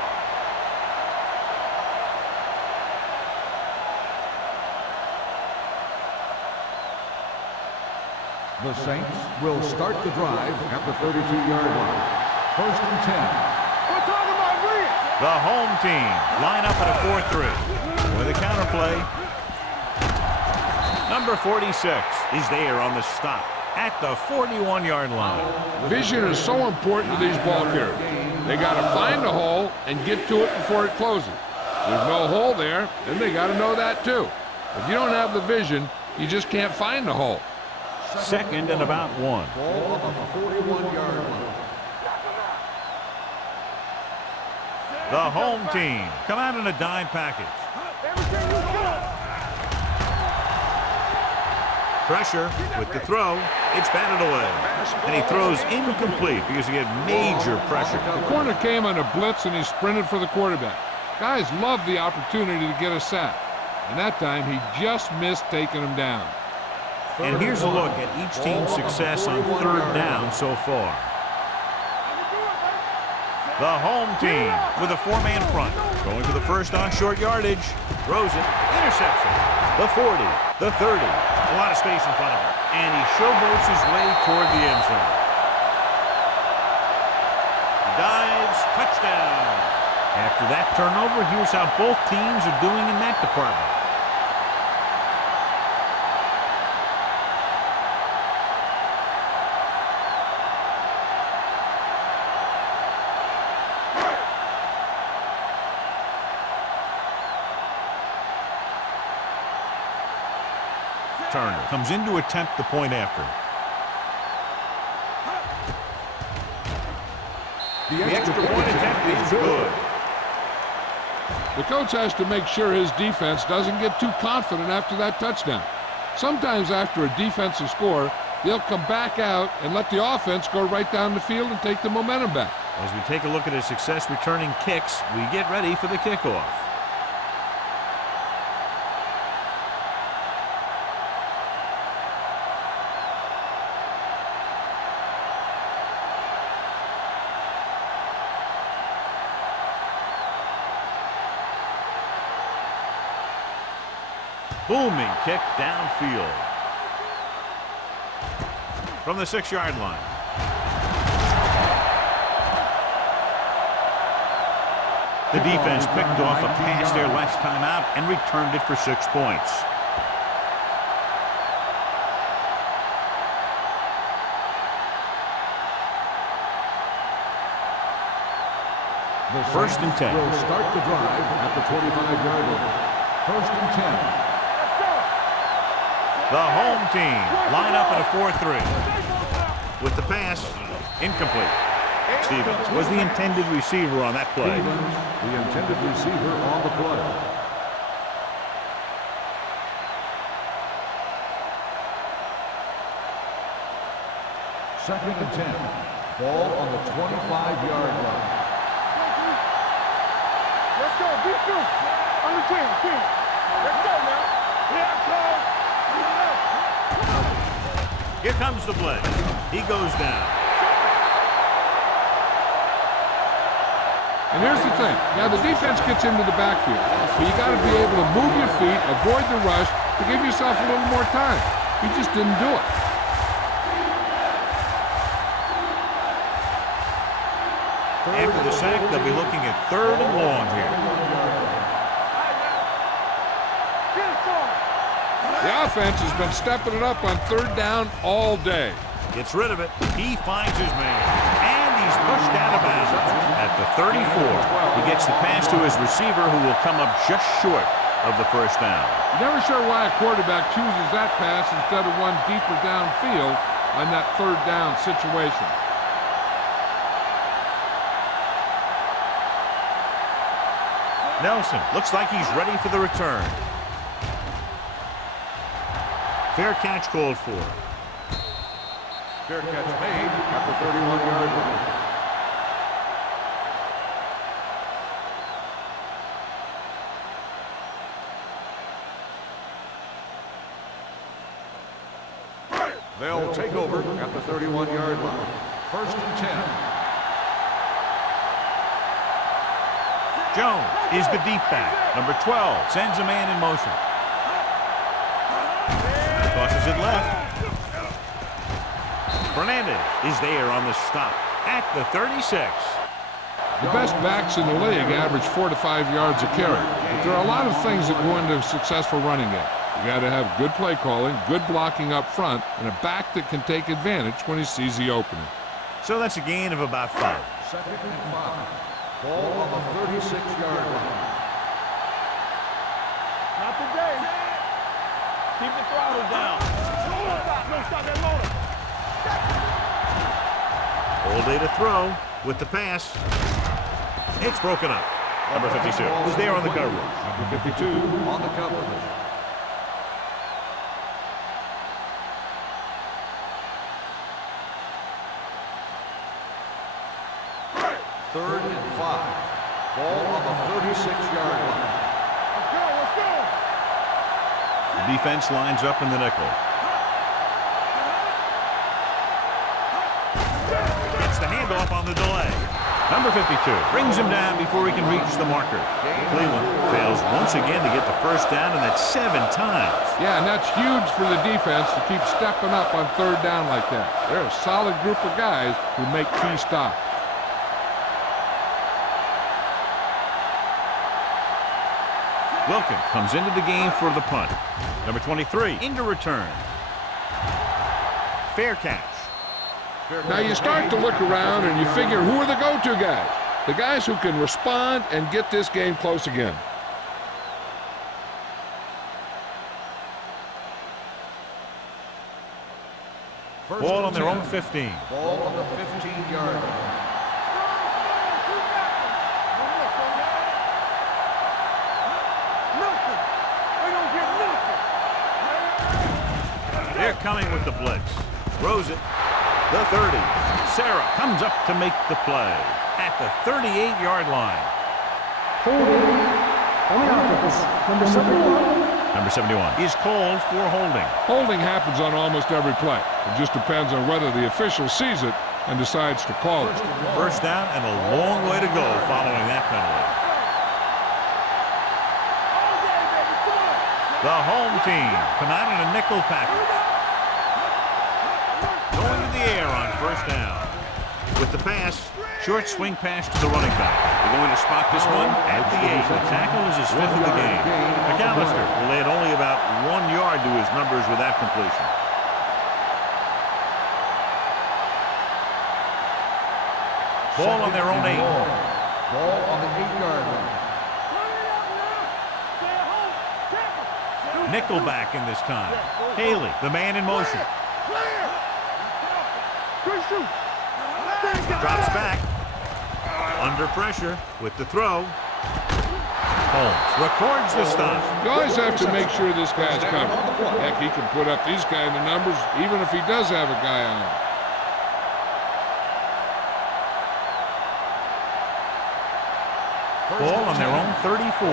The Saints will start the drive at the 32-yard line. First and 10. We're talking about read. The home team line up at a 4-3 with a counterplay. Number 46 is there on the stop at the 41-yard line. Vision is so important to these ball carriers. They got to find the hole and get to it before it closes. There's no hole there, then they got to know that too. If you don't have the vision, you just can't find the hole. Second and about 1. Ball on the 41-yard line. The home team come out in a dime package. Everything you got. Pressure with the throw. It's batted away. And he throws incomplete because he had major pressure. The corner came on a blitz and he sprinted for the quarterback. Guys love the opportunity to get a sack. And that time he just missed taking him down. And here's a look at each team's success on third down so far. The home team with a 4-man front. Going for the first on short yardage. Throws it. Interception. The 40. The 30. A lot of space in front of him. And he showboats his way toward the end zone. He dives. Touchdown. After that turnover, here's how both teams are doing in that department. Turner comes in to attempt the point after. The extra point attempt is good. The coach has to make sure his defense doesn't get too confident after that touchdown. Sometimes after a defensive score, they'll come back out and let the offense go right down the field and take the momentum back. As we take a look at his success returning kicks, we get ready for the kickoff. Booming kick downfield. From the 6-yard line. The defense picked off a pass there last time out and returned it for 6 points. First and 10. Will start the drive at the 25-yard line. First and 10. The home team line up in a 4-3. With the pass, incomplete. Stevens was the intended receiver on that play. Stevens, the intended receiver on the play. Second and 10. Ball on the 25-yard line. Let's go. Beat you. On the team. Let's go now. Here I come. Here comes the blitz. He goes down. And here's the thing. Now, the defense gets into the backfield, but you got to be able to move your feet, avoid the rush, to give yourself a little more time. He just didn't do it. After the sack, they'll be looking at 3rd and long here. The offense has been stepping it up on 3rd down all day. Gets rid of it. He finds his man. And he's pushed out of bounds at the 34. He gets the pass to his receiver, who will come up just short of the first down. You're never sure why a quarterback chooses that pass instead of one deeper downfield on that 3rd down situation. Nelson looks like he's ready for the return. Fair catch called for. Fair catch made at the 31-yard line. They'll take over at the 31-yard line. First and 10. Jones is the deep back. Number 12 sends a man in motion. Tosses it left. Fernandez is there on the stop at the 36. The best backs in the league average 4 to 5 yards a carry. But there are a lot of things that go into a successful running game. You got to have good play calling, good blocking up front, and a back that can take advantage when he sees the opening. So that's a gain of about 5. Second and 5. Ball on the 36-yard line. Not today. Keep the throttle down. No stop that motor. All day to throw with the pass. It's broken up. Number 52 is there on the coverage. Number 52 on the coverage. Third and 5. Ball on the 36-yard line. Let's go. The defense lines up in the nickel. Gets the handoff on the delay. Number 52 brings him down before he can reach the marker. Cleveland fails once again to get the first down, and that's 7 times. Yeah, and that's huge for the defense to keep stepping up on third down like that. They're a solid group of guys who make key stops. Wilkins comes into the game for the punt. Number 23 into return. Fair catch. Now you start to look around and you figure, who are the go-to guys? The guys who can respond and get this game close again. Ball on their own 15. Ball on the 15-yard line. They're coming with the blitz. Throws it. The 30. Sarah comes up to make the play at the 38-yard line. Holding on the offense. Number 71. Number 71 is called for holding. Holding happens on almost every play. It just depends on whether the official sees it and decides to call it. First down and a long way to go following that penalty. The home team come out in a nickel package. Going to the air on first down. With the pass, short swing pass to the running back. They're going to spot this one at the 8. The tackle is his 5th of the game. McAllister will add only about 1 yard to his numbers with that completion. Ball on their own 8. Ball on the 8-yard line. Nickelback in this time. Haley, the man in motion. Drops back. Under pressure with the throw. Holmes records the stop. You always have to make sure this guy's covered. Heck, he can put up these kind of numbers even if he does have a guy on him. Ball on their own 34.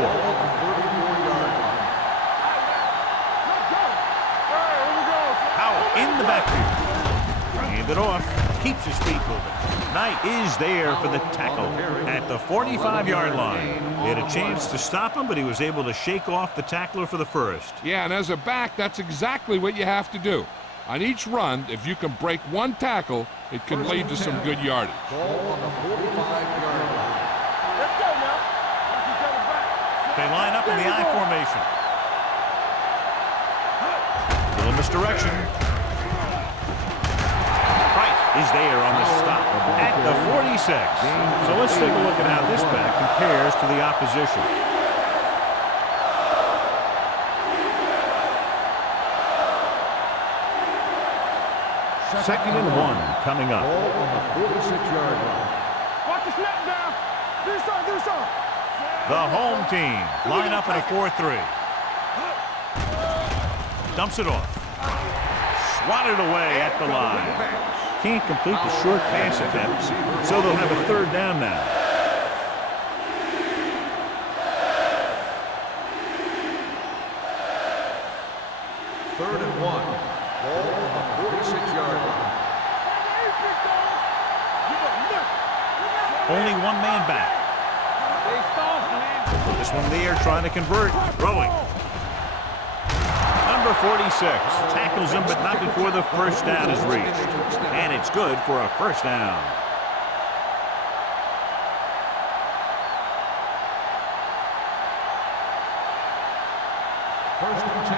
Howell in the backfield. Hand it off. Keeps his feet moving. Knight is there for the tackle at the 45-yard line. He had a chance to stop him, but he was able to shake off the tackler for the first. Yeah, and as a back, that's exactly what you have to do. On each run, if you can break one tackle, it can lead to some good yardage. Ball on the 45-yard line. Let's go now. Knock each other back. They line up in the I formation. Little misdirection. Price is there on the stop at the 46. So let's take a look at how this back compares to the opposition. Second and 1 coming up. Ball on the 46-yard line. Watch the snap down. Do something. The home team line up in a 4-3. Dumps it off. Swatted away at the line. Can't complete the short pass attempt, so they'll have a third down now. Third and 1. Ball on the 46-yard line. Only one man back. Put this one there, trying to convert. Throwing. Number 46 tackles him, but not before the first down is reached. And it's good for a first down. First and 10.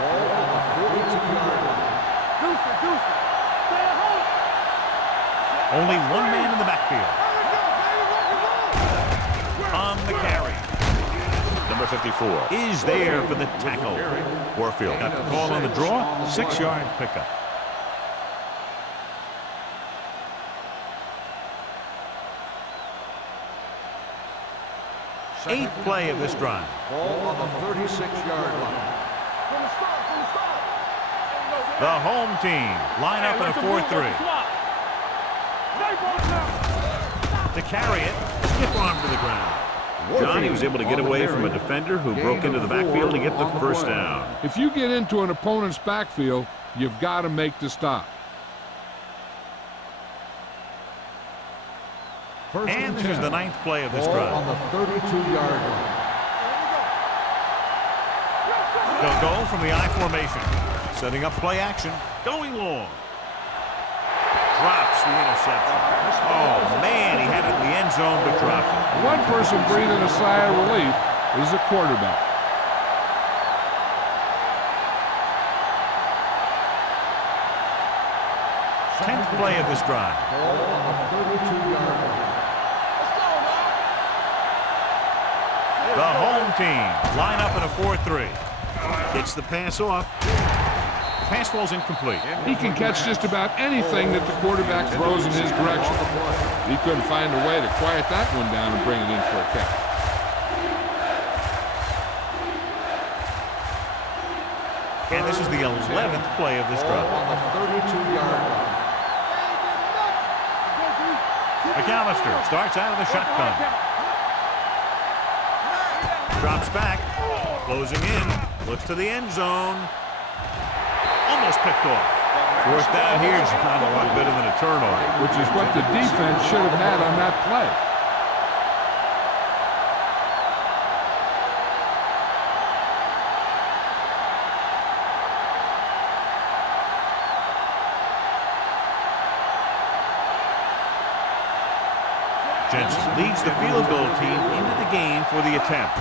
Ball on the 42-yard line. Only one man in the backfield. On the carry. Number 54 is there for the tackle. Warfield got the call on the draw. 6-yard pickup. Eighth play of this drive. Ball on the 36-yard line. The home team line up in a 4-3. To carry it, stiff arm to the ground. Johnny was able to get away from a defender who broke into the backfield to get the first down. If you get into an opponent's backfield, you've got to make the stop. And this is the 9th play of this drive. On the 32-yard line. They'll go from the I formation. Setting up play action. Going long. Drops the interception. Oh, man, he had it in the end zone, but dropped it. One person breathing a sigh of relief is the quarterback. 10th play of this drive. Ball on the 32-yard line. The home team line up in a 4-3. Gets the pass off. Pass ball's incomplete. He can catch just about anything that the quarterback throws in his direction. He couldn't find a way to quiet that one down and bring it in for a catch. And this is the 11th play of this drive. On the 32-yard line. McAllister starts out of the shotgun. Drops back. Closing in. Looks to the end zone. Almost picked off. Fourth down here is not a lot better than a turnover. Which is what the defense should have had on that play. Jensen leads the field goal team into the game for the attempt.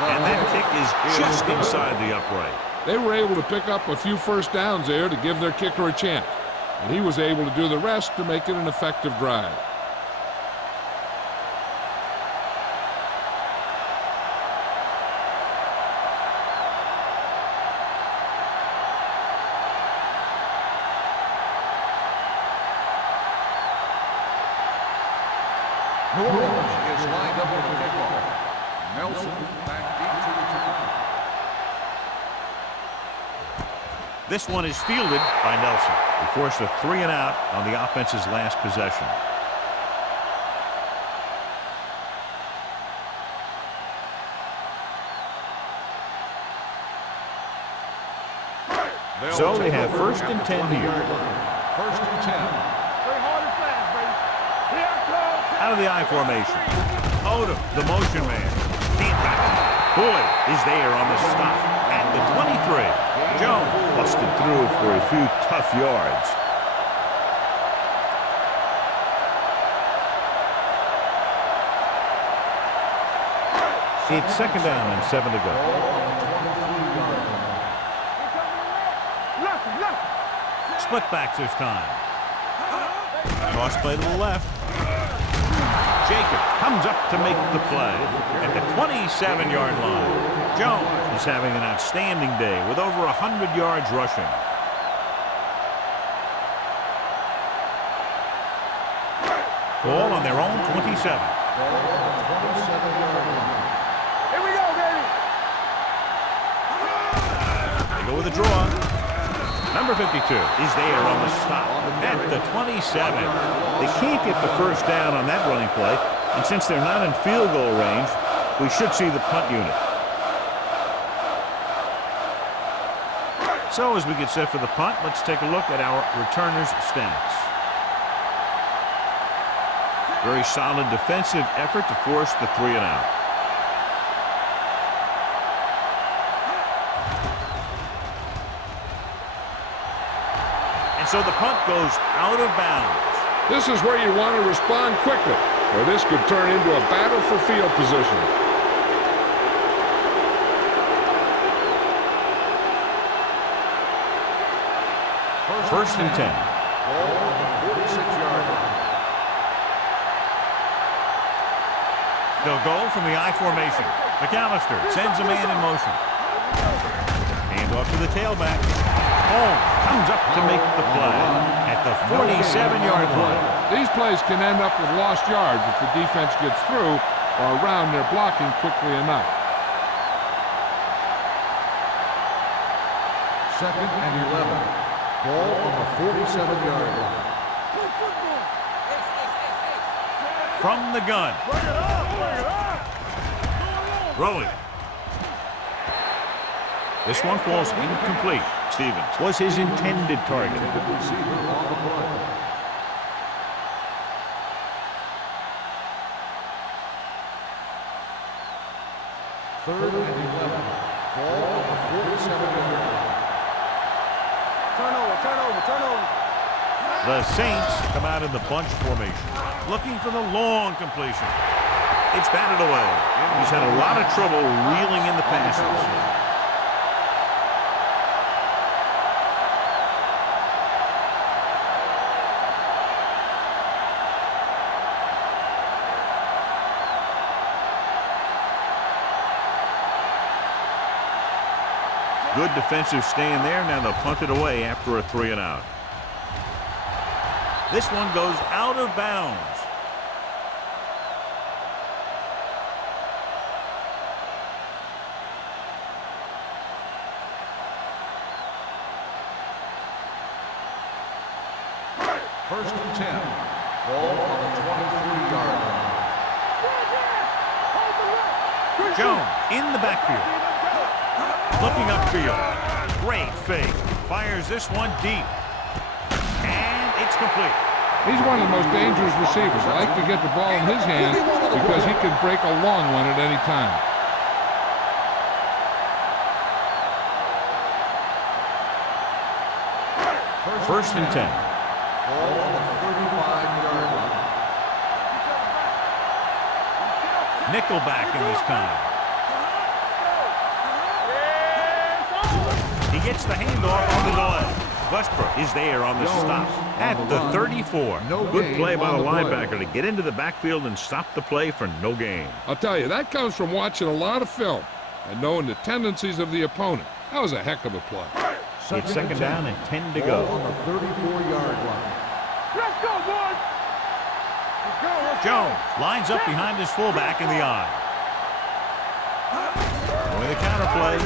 And that kick is just inside the upright. They were able to pick up a few first downs there to give their kicker a chance. And he was able to do the rest to make it an effective drive. New Orleans is lined up for the kickoff. Nelson back deep to return. This one is fielded by Nelson. He forced a 3-and-out on the offense's last possession. So they have first and 10 here. First and 10. Out of the I formation. Odom, the motion man. Deep back. Boyd is there on the stop at the 23. Jones busted through for a few tough yards. It's second down and 7 to go. Split backs this time. Cross play to the left. Jacob comes up to make the play at the 27-yard line. Jones is having an outstanding day with over 100 yards rushing. Ball on their own 27. Here we go, baby. They go with a draw. Number 52 is there on the stop at the 27. They can't get the first down on that running play, and since they're not in field goal range, we should see the punt unit. So as we get set for the punt, let's take a look at our returners' stats. Very solid defensive effort to force the 3-and-out. So the punt goes out of bounds. This is where you want to respond quickly, or this could turn into a battle for field position. First and 10. Ball on the 46-yard line. They'll go from the I formation. McAllister sends a man in motion. Hand off to the tailback. Holmes comes up to make the play at the 47-yard line. These plays can end up with lost yards if the defense gets through or around their blocking quickly enough. Second and 11. Ball on the 47-yard line. From the gun. Rolling. This one falls incomplete. Stevens was his intended target. Third and 11. Ball on the 47-yard line. Turnover. The Saints come out in the bunch formation, looking for the long completion. It's batted away. He's had a lot of trouble reeling in the passes. Good defensive stand there. Now they'll punt it away after a 3-and-out. This one goes out of bounds. First and 10. Ball on the 23-yard line. Jones in the backfield. Looking upfield. Great fake. Fires this one deep. And it's complete. He's one of the most dangerous receivers. I like to get the ball in his hands because he can break a long one at any time. First and 10. Ball on the 35-yard line. Nickelback in this time. He gets the handoff on the delay. Westbrook is there on the stop at the 34. Good play by the linebacker to get into the backfield and stop the play for no gain. I'll tell you, that comes from watching a lot of film and knowing the tendencies of the opponent. That was a heck of a play. It's second down and 10 to go. On the 34-yard line. Let's go, boys. Jones lines up behind his fullback in the eye. With a counter play.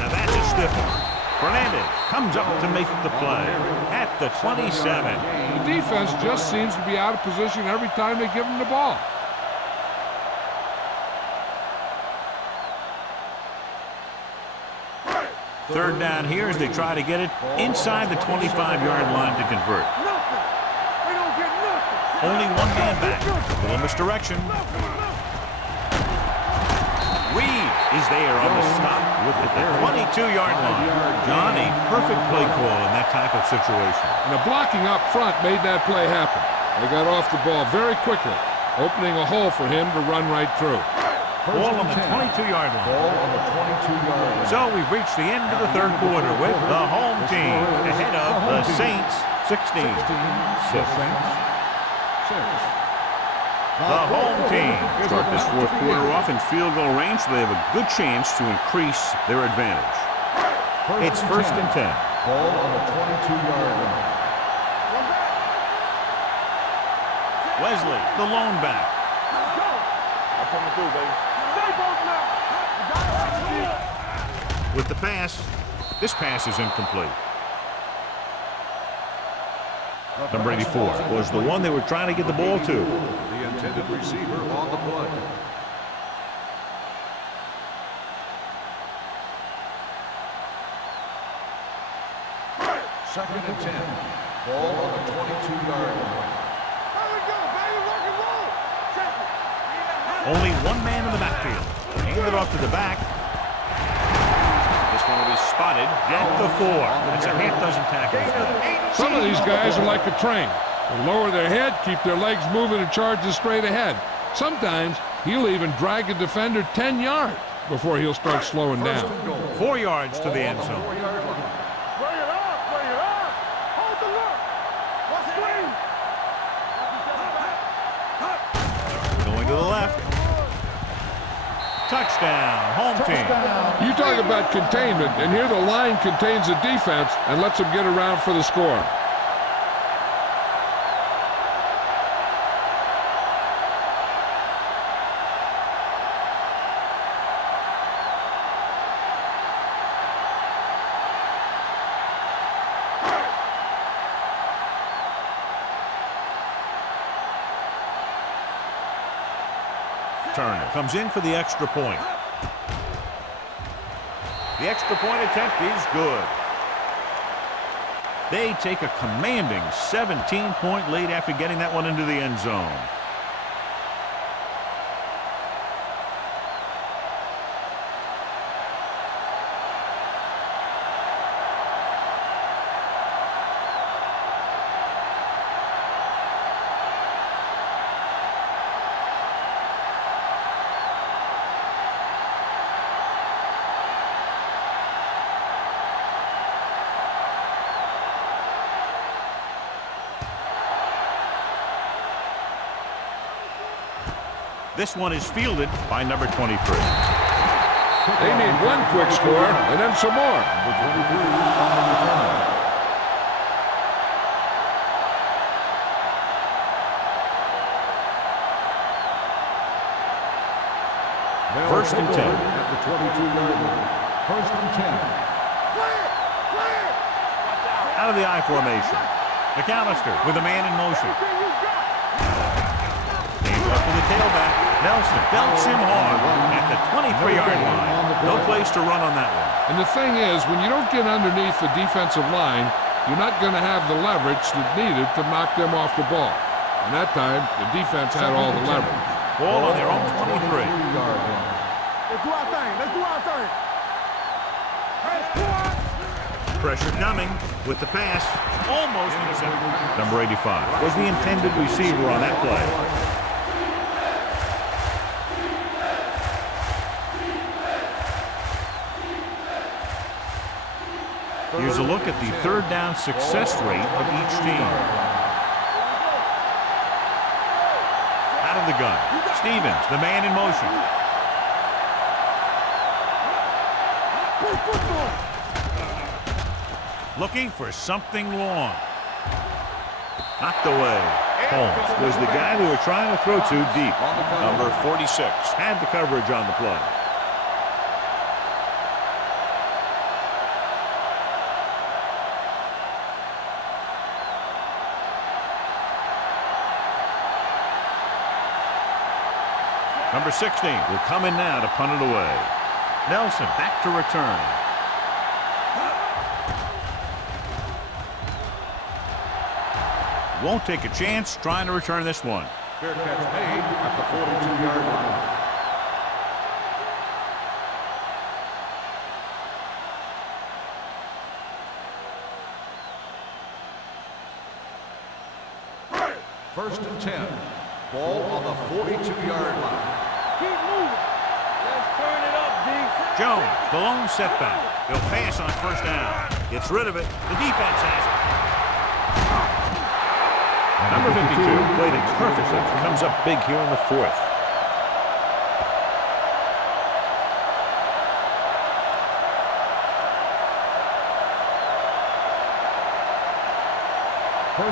Now that's a stiff one. Fernandez comes up to make the play at the 27. The defense just seems to be out of position every time they give him the ball. Third down here as they try to get it inside the 25-yard line to convert. Only one man back. A little misdirection. Reed is there on the stop with the 22-yard line. John, a perfect play call in that type of situation. And the blocking up front made that play happen. They got off the ball very quickly, opening a hole for him to run right through. Ball on the 22-yard line. Ball on the 22-yard line. So we've reached the end of the third quarter with the home team ahead of the Saints 16. The home team start this fourth quarter off in field goal range, so they have a good chance to increase their advantage. It's first and 10. Ball on the 22-yard line. Wesley, the lone back. With the pass, this pass is incomplete. Number 84 was the one they were trying to get the ball to. The intended receiver on the play. Second and 10. Ball on the 22-yard line. Only one man in the backfield. Hand it off to the back. This one will be spotted at the 4. That's a half dozen tackles. Some of these guys are like a train. They lower their head, keep their legs moving, and charge straight ahead. Sometimes he'll even drag a defender 10 yards before he'll start slowing down. 4 yards to the end zone. Bring it up. Hold the look. Going to the left. Touchdown, home team. You talk about containment, and here the line contains the defense and lets them get around for the score. Turner comes in for the extra point. The extra point attempt is good. They take a commanding 17-point lead after getting that one into the end zone. This one is fielded by number 23. They need one quick score and then some more. First and 10. At the 22-yard line. First and 10. Out of the I formation. McAllister with a man in motion. Aims up to the tailback. Nelson belts him hard at the 23-yard line. No place to run on that one. And the thing is, when you don't get underneath the defensive line, you're not going to have the leverage that's needed to knock them off the ball. And that time, the defense had all the leverage. Ball on their own 23. Let's do our thing. Let's do our thing. Pressure coming with the pass. Almost intercepted. Number 85 was the intended receiver on that play. Here's a look at the third down success rate of each team. Out of the gun. Stevens, the man in motion. Looking for something long. Knocked away. Holmes was the guy they were trying to throw to deep. Number 46 had the coverage on the play. Number 16 will come in now to punt it away. Nelson back to return. Won't take a chance trying to return this one. Fair catch made at the 42-yard line. First and 10. Ball on the 42-yard line. Keep moving. Let's turn it up, D. Jones, the lone setback. He'll pass on first down. Gets rid of it. The defense has it. Number 52 played it perfectly. Comes up big here in the fourth.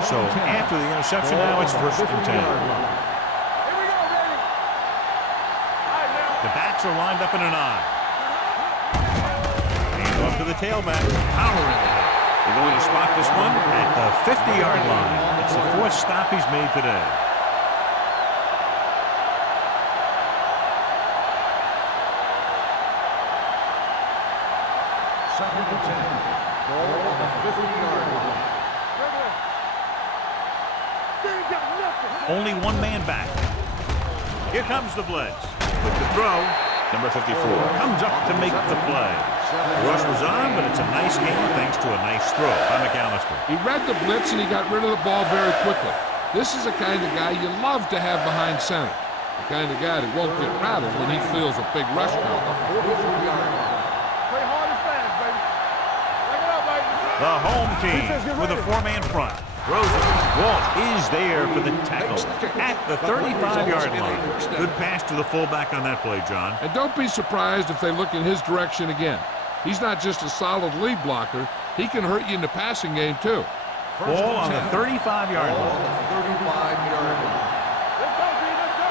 So after the interception, now it's first and 10. Here we go, baby. The backs are lined up in an I. Hand off to the tailback. Power in the head. They're going to spot this one at the 50-yard line. It's the fourth stop he's made today. Second and 10. Ball on the 50-yard line. Only one man back. Here comes the blitz. With the throw, number 54 comes up to make the play. The rush was on, but it's a nice game thanks to a nice throw by McAllister. He read the blitz and he got rid of the ball very quickly. This is the kind of guy you love to have behind center. The kind of guy that won't get rattled when he feels a big rush coming. Play hard and fast, baby. Bring it up, baby. The home team with a four-man front. Rosen. Walt is there for the tackle at the 35-yard line. Good pass to the fullback on that play, John. And don't be surprised if they look in his direction again. He's not just a solid lead blocker. He can hurt you in the passing game, too. Ball on the 35-yard line. Let's go, D. Let's go.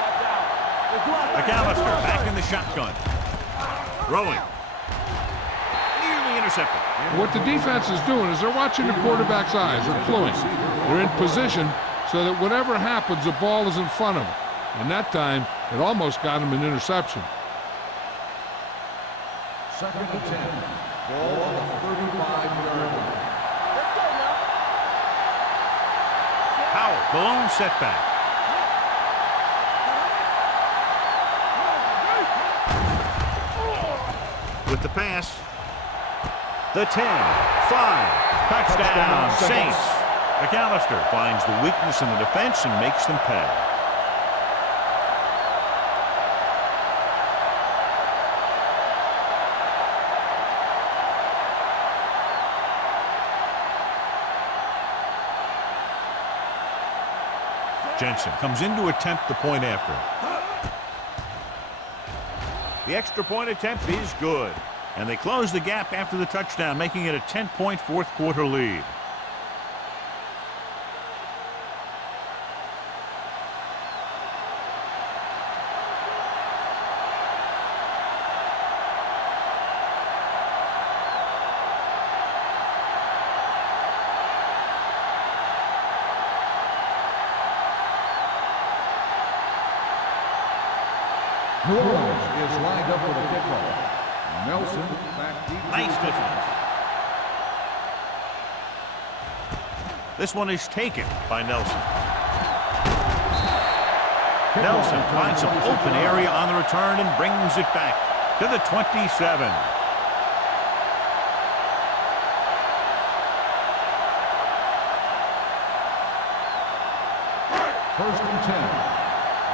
Watch out. Let's do our thing. McAllister back in the shotgun. Throwing. Nearly intercepted. What the defense is doing is they're watching the quarterback's eyes. They're cluing. They're in position so that whatever happens, the ball is in front of them. And that time, it almost got him an interception. Second and 10. Ball on the 35-yard line. Let's go now. Howard, the lone setback. With the pass. The 10, 5, touchdown, Saints. McAllister finds the weakness in the defense and makes them pay. Jensen comes in to attempt the point after. The extra point attempt is good. And they close the gap after the touchdown, making it a 10-point fourth quarter lead. New Orleans is lined up for the kickoff. Nelson back deep. Nice defense. This one is taken by Nelson. Nelson finds some open area on the return and brings it back to the 27. First and 10.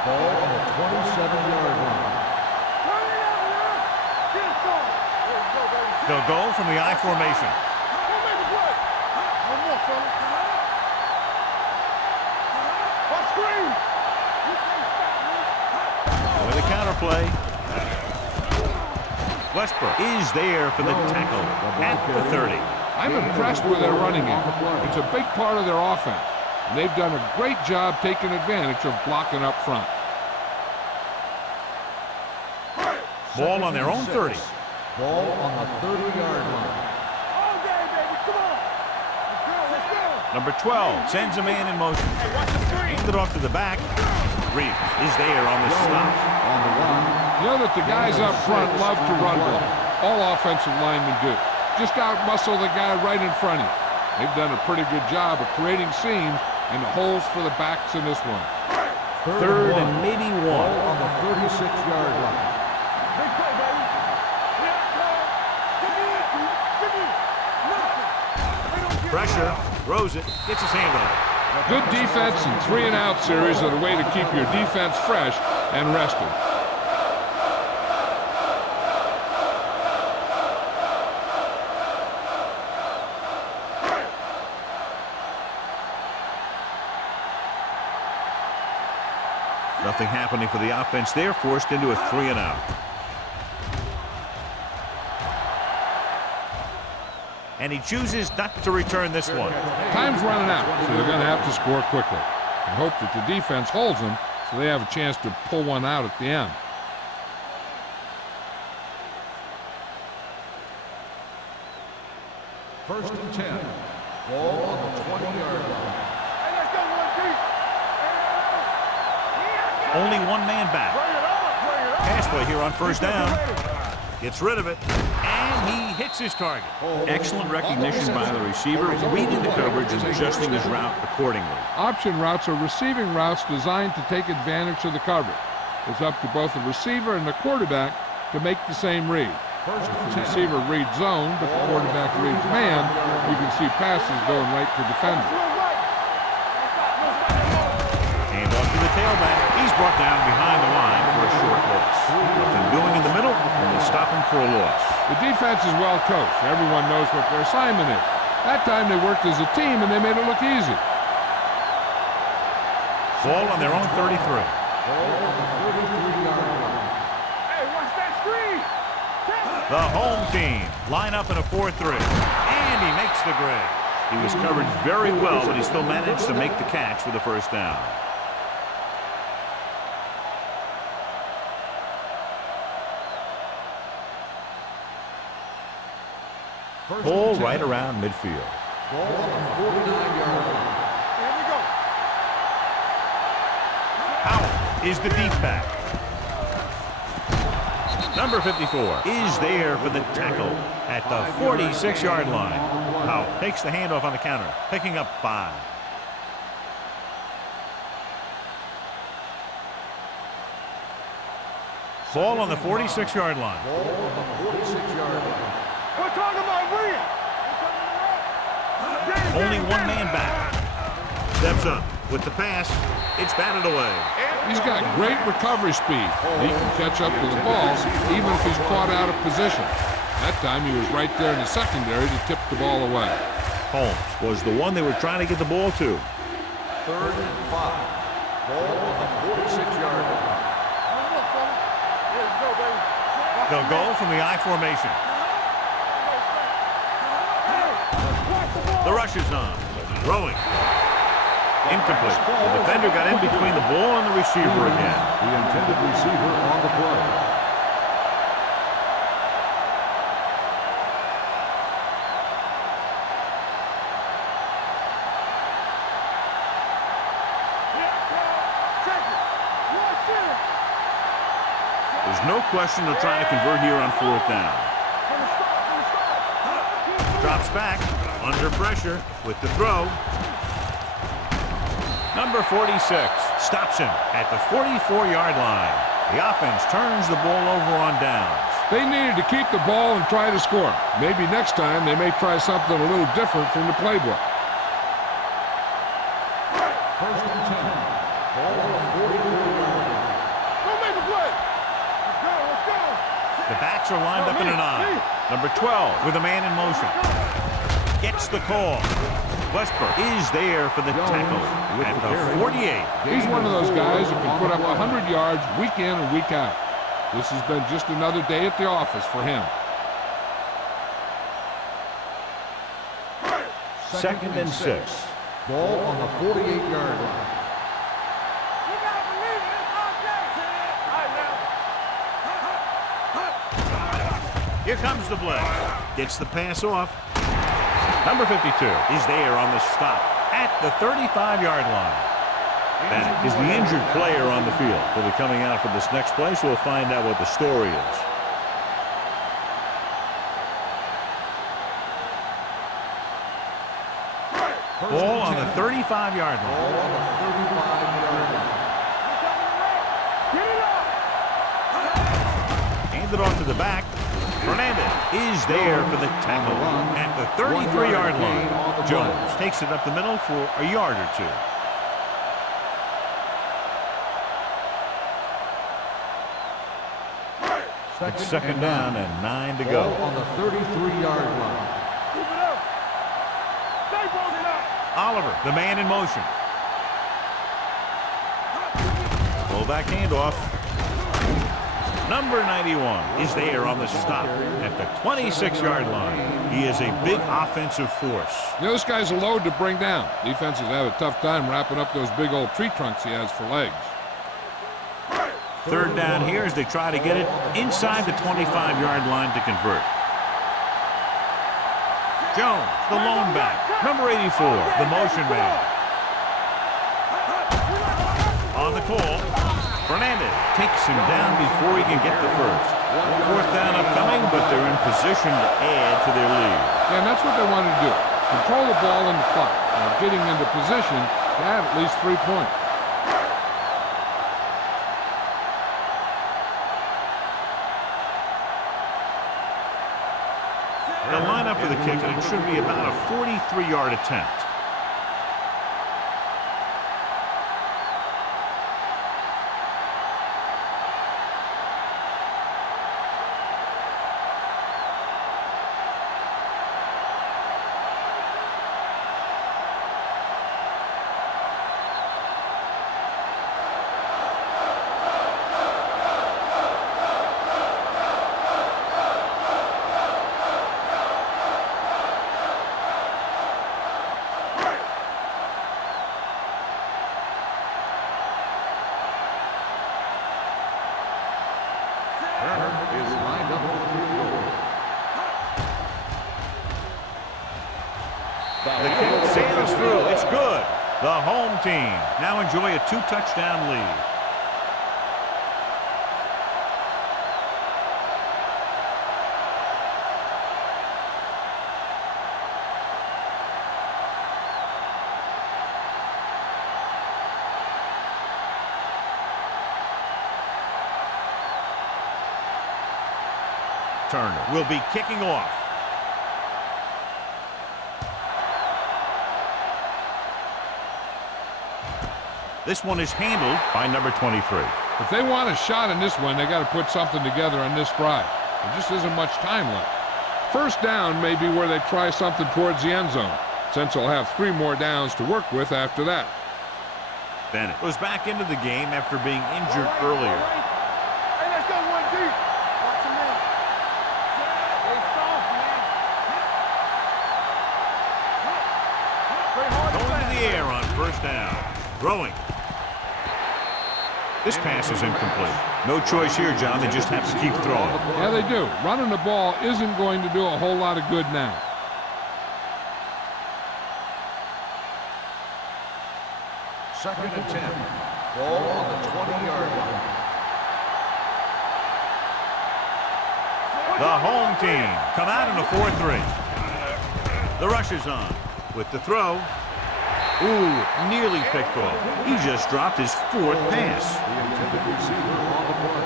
Ball on the 27-yard line. They'll go from the I formation. One more, fella. What screen? With a counter play. Westbrook is there for the tackle at the 30. I'm impressed with their running game. It's a big part of their offense. And they've done a great job taking advantage of blocking up front. Ball on their own 30. Ball on the 30-yard line. All day, baby. Come on. Let's go. Number 12 sends a man in motion. Hey, watch the screen. Hand it off to the back. Reeves is there on the stop. On the run. You know that the guys up front love to run block. All offensive linemen do. Just out-muscle the guy right in front of you. They've done a pretty good job of creating seams and holes for the backs in this one. Third and maybe Ball one. on the 36-yard line. Big play, baby. Give me. Nothing. Pressure. Throws it. Gets his hand on it. Good defense and 3-and-out series are the way to keep your defense fresh and rested. Nothing happening for the offense there. Forced into a 3-and-out. And he chooses not to return this one. Time's running out, so they're going to have to score quickly. I hope that the defense holds them so they have a chance to pull one out at the end. First and 10. Ball on the 20-yard line. Hey, let's go one deep. Only one man back. Bring it on. Pass play here on first down. Gets rid of it. And he hits his target. Excellent recognition by the receiver, reading the coverage and adjusting his route accordingly. Option routes are receiving routes designed to take advantage of the coverage. It's up to both the receiver and the quarterback to make the same read. First If and the 10. receiver reads zone, but the quarterback reads man, you can see passes going right to defenders. Hand off to the tailback. He's brought down behind the line for a short loss. Nothing doing in the middle, and they stop him for a loss. The defense is well coached. Everyone knows what their assignment is. That time they worked as a team and they made it look easy. Ball on their own 33. Ball on the 33-yard line. Hey, watch that screen. The home team line up in a 4-3. And he makes the grade. He was covered very well, but he still managed to make the catch for the first down. Ball right around midfield. Ball on the 49-yard line. Here we go. Howell is the deep back. Number 54 is there for the tackle at the 46-yard line. Howell takes the handoff on the counter, picking up 5. Ball on the 46-yard line. Ball on the 46-yard line. We're talking about win. Only one man back. Steps up with the pass. It's batted away. He's got great recovery speed. He can catch up to the ball even if he's caught out of position. That time he was right there in the secondary to tip the ball away. Holmes was the one they were trying to get the ball to. Third and 5. Ball on the 46-yard line. They'll go from the I formation. The rush is on. Throwing. Incomplete. The defender got in between the ball and the receiver again. The intended receiver on the play. There's no question they're trying to convert here on 4th down. Drops back, under pressure, with the throw. Number 46 stops him at the 44-yard line. The offense turns the ball over on downs. They needed to keep the ball and try to score. Maybe next time they may try something a little different from the playbook. First and 10. Ball on the 44-yard line. Don't make a play. Let's go, let's go. The backs are lined up in an I. Number 12 with a man in motion. Gets the call. Westbrook is there for the tackle at the 48. He's one of those guys who can put up 100 yards week in and week out. This has been just another day at the office for him. Second and 6. Ball on the 48-yard line. You gotta believe it. It's our day. All right, now. Here comes the blitz. Gets the pass off. Number 52 is there on the stop at the 35-yard line. That is the injured player on the field. He'll be coming out for this next play, so we'll find out what the story is. Ball on the 35-yard line. Ball on the 35-yard line. Get it up. Handed off to the back. Fernandez is there for the tackle at the 33-yard line. Jones takes it up the middle for a yard or two. It's second down and 9 to go. Ball on the 33-yard line. Keep it up. Stay broken up. Oliver, the man in motion. Fullback handoff. Number 91 is there on the stop at the 26-yard line. He is a big offensive force. You know, this guy's a load to bring down. Defenses have a tough time wrapping up those big old tree trunks he has for legs. Third down here as they try to get it inside the 25-yard line to convert. Jones, the lone back. Number 84, the motion man. On the call, Fernandez takes him down before he can get the first. 4th down upcoming, but they're in position to add to their lead. Yeah, and that's what they wanted to do. Control the ball in the clock, getting into position to have at least 3 points. They'll line up for the kick, and it should be about a 43-yard attempt. Is lined up for the field goal. The kick sails through. It's good. The home team now enjoy a 2-touchdown lead. Turner will be kicking off. This one is handled by number 23. If they want a shot in this one, they got to put something together on this drive. There just isn't much time left. First down may be where they try something towards the end zone, since they'll have 3 more downs to work with after that. Bennett goes back into the game after being injured earlier. Hey, let's go one deep. Watch him in. Stay soft, man. Play hard and Going to fast. the air on first down. Throwing. This pass is incomplete. No choice here, John. They just have to keep throwing. Yeah, they do. Running the ball isn't going to do a whole lot of good now. Second and 10. Ball on the 20-yard line. The home team come out in a 4-3. The rush is on with the throw. Ooh, nearly picked off. He just dropped his fourth pass. The intended receiver on the play.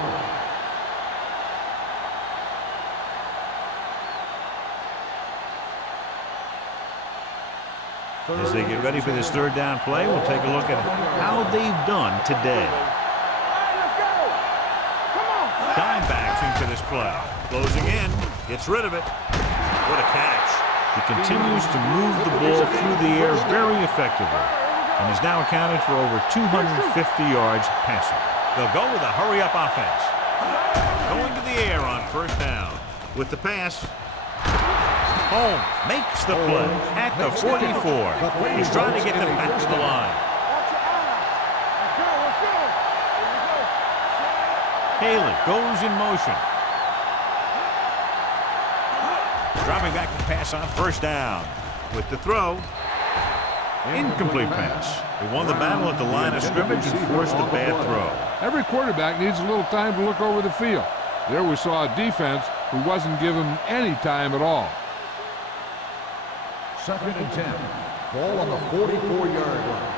As they get ready for this third down play, we'll take a look at how they've done today. Dime backs into this play. Closing in, gets rid of it. What a catch. He continues to move the ball through the air very effectively and has now accounted for over 250 yards passing. They'll go with a hurry-up offense. Going to the air on first down. With the pass, Holmes makes the play at the 44. He's trying to get them back to the line. Haley goes in motion. Dropping back to pass on first down. With the throw, incomplete pass. They won the battle at the line of scrimmage and forced a bad throw. Every quarterback needs a little time to look over the field. There we saw a defense who wasn't given any time at all. Second and 10. Ball on the 44-yard line.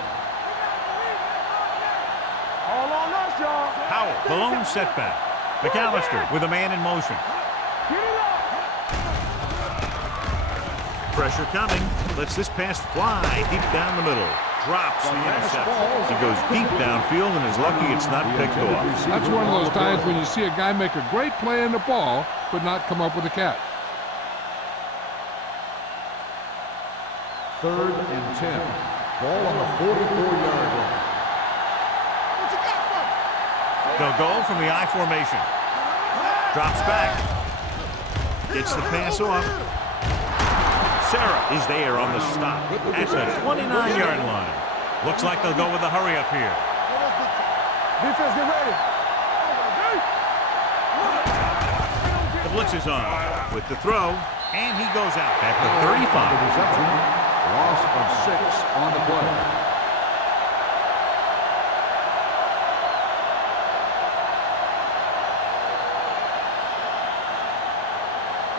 All on us, y'all. Howell, the lone setback. McAllister with a man in motion. Get it up. Pressure coming. Lets this pass fly deep down the middle. Drops the interception. He goes deep downfield and is lucky it's not picked off. That's one of those times when you see a guy make a great play on the ball, but not come up with a catch. Third and 10. Ball on the 44-yard line. They'll go from the I formation. Drops back. Gets the pass off. Sarah is there on the stop at the 29-yard line. Looks like they'll go with a hurry up here. Defense, get ready. The blitz is on with the throw, and he goes out at the 35. Reception. Loss of 6 on the play.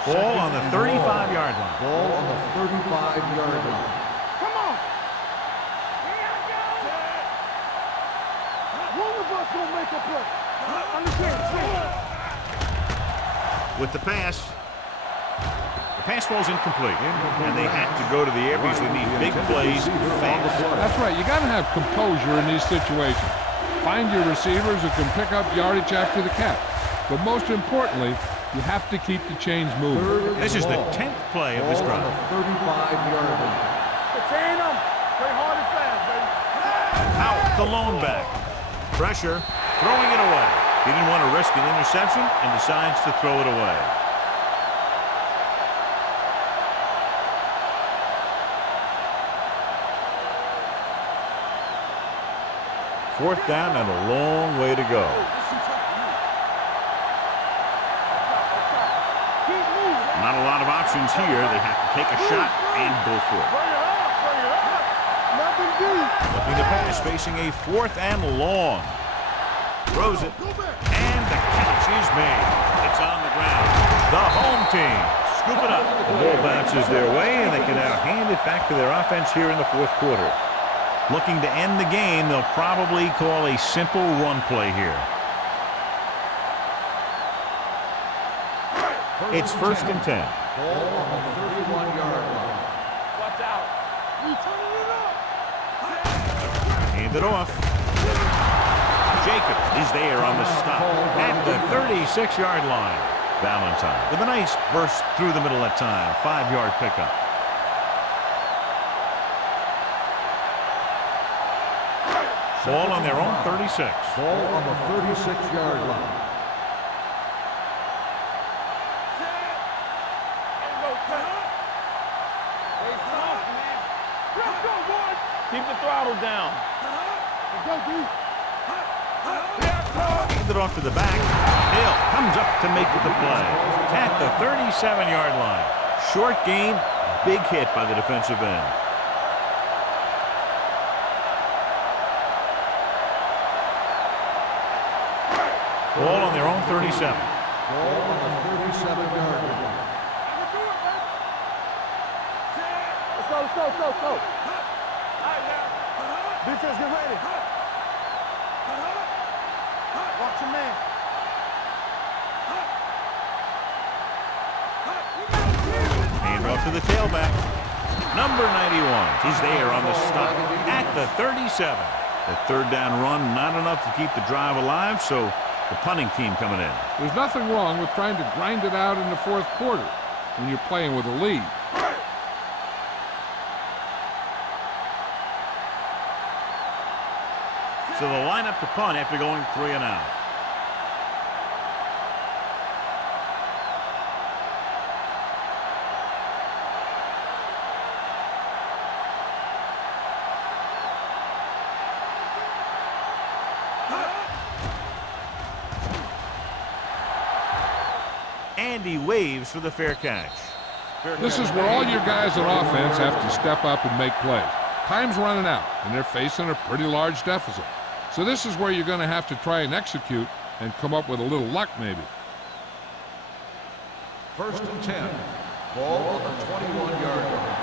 Ball on the 35-yard line. Ball on the 35-yard line. Come on. One of us gonna make a play. Understand? With the pass. The pass falls incomplete. And they have to go to the air because they need big plays fast. That's right. You got to have composure in these situations. Find your receivers who can pick up yardage after the catch. But most importantly, you have to keep the chains moving. This is the 10th play of this drive. 35-yard line. Contain them. Play hard and fast, baby. Out the lone back. Pressure, throwing it away. He didn't want to risk an interception and decides to throw it away. Fourth down and a long way to go. Not a lot of options here. They have to take a shot and go for it. Bring it up. Bring it up. Nothing deep. Looking to pass, facing a fourth and long. Throws it, and the catch is made. It's on the ground. The home team scoop it up. The ball bounces their way, and they can now hand it back to their offense here in the fourth quarter. Looking to end the game, they'll probably call a simple run play here. It's first and 10. Ball on the 31-yard line. Watch out. We turning it up. Hand it off. Jacob is there on the stop at the 36-yard line. Valentine with a nice burst through the middle that time. 5-yard pickup. Ball on their own 36. Ball on the 36-yard line. Keep the throttle down. Go, D. Hand it off to the back. Hill comes up to make the play at the 37-yard line. Short gain, big hit by the defensive end. Ball on their own 37. Ball on the 37-yard line. Let's go. Defense, get ready. Watch your man. Hand off to the tailback. Number 91. He's there on the stop at the 37. The third down run, not enough to keep the drive alive, so the punting team coming in. There's nothing wrong with trying to grind it out in the fourth quarter when you're playing with a lead. So they'll line up to punt after going 3 and out. And he waves for the fair catch. This is where all your guys on offense have to step up and make plays. Time's running out, and they're facing a pretty large deficit. So this is where you're going to have to try and execute and come up with a little luck maybe. 1st and 10. Ball on the 21-yard line.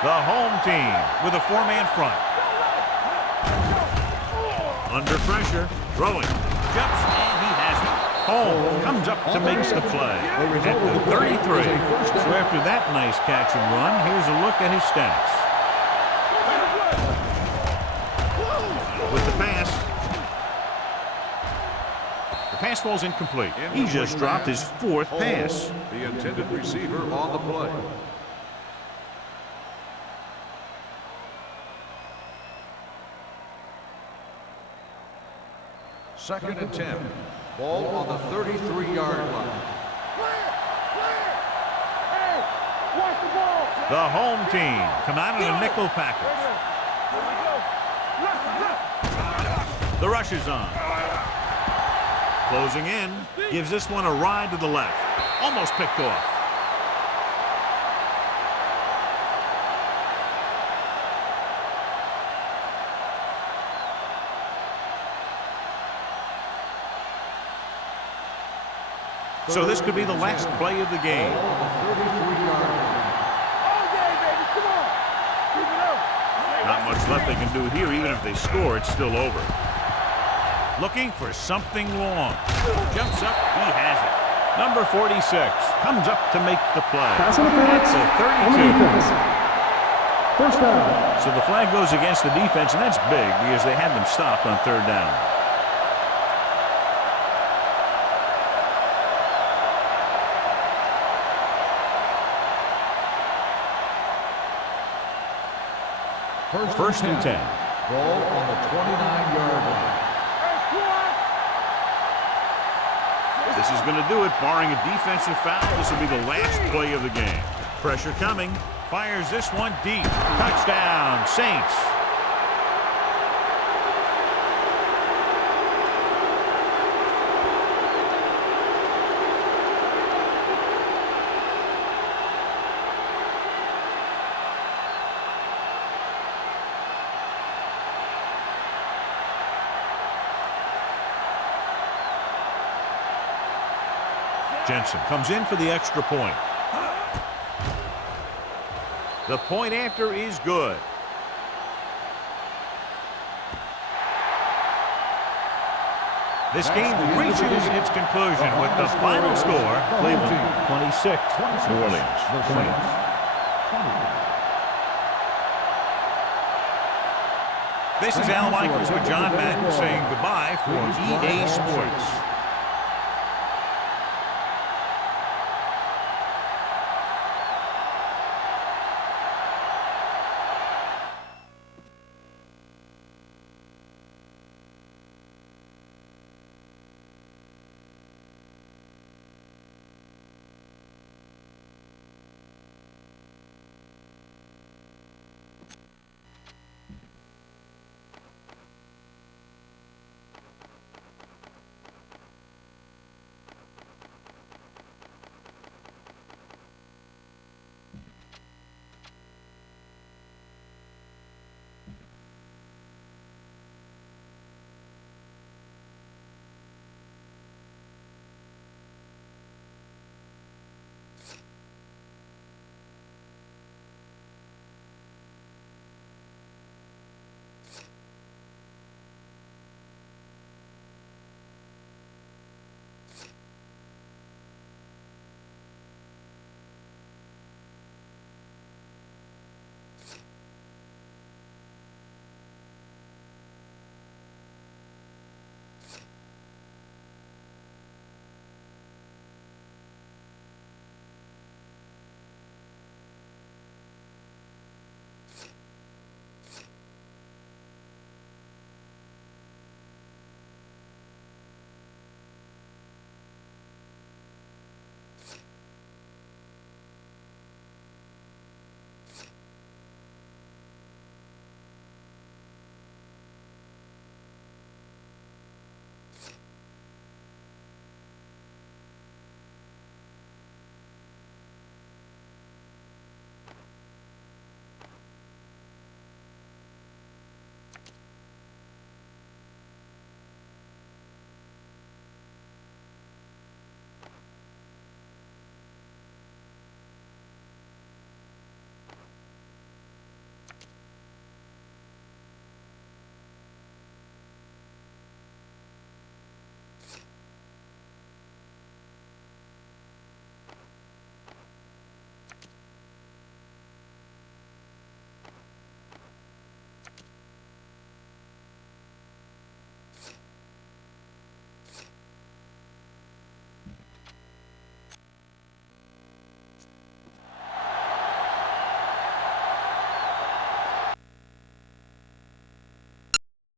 The home team with a 4-man front. Under pressure, throwing, jumps, and he has it. Home comes up to make the play at the 33. So after that nice catch and run, here's a look at his stats. With the pass. The pass falls incomplete. He just dropped his 4th pass. The intended receiver on the play. Second and 10. Ball on the 33-yard line. The home team come out in a nickel package. The rush is on. Closing in, gives this one a ride to the left. Almost picked off. So this could be the last play of the game. Not much left they can do here. Even if they score, it's still over. Looking for something long. Jumps up. He has it. Number 46 comes up to make the play. Pass interference That's a on the 32. defense. First down. So the flag goes against the defense, and that's big because they had them stopped on 3rd down. First and 10. Ball on the 29-yard line. This is going to do it. Barring a defensive foul, this will be the last play of the game. Pressure coming. Fires this one deep. Touchdown, Saints. Jensen comes in for the extra point. The point after is good. This game reaches its conclusion with the final score. Cleveland 26, New Orleans 20. This is Al Michaels with John Madden saying goodbye for EA Sports.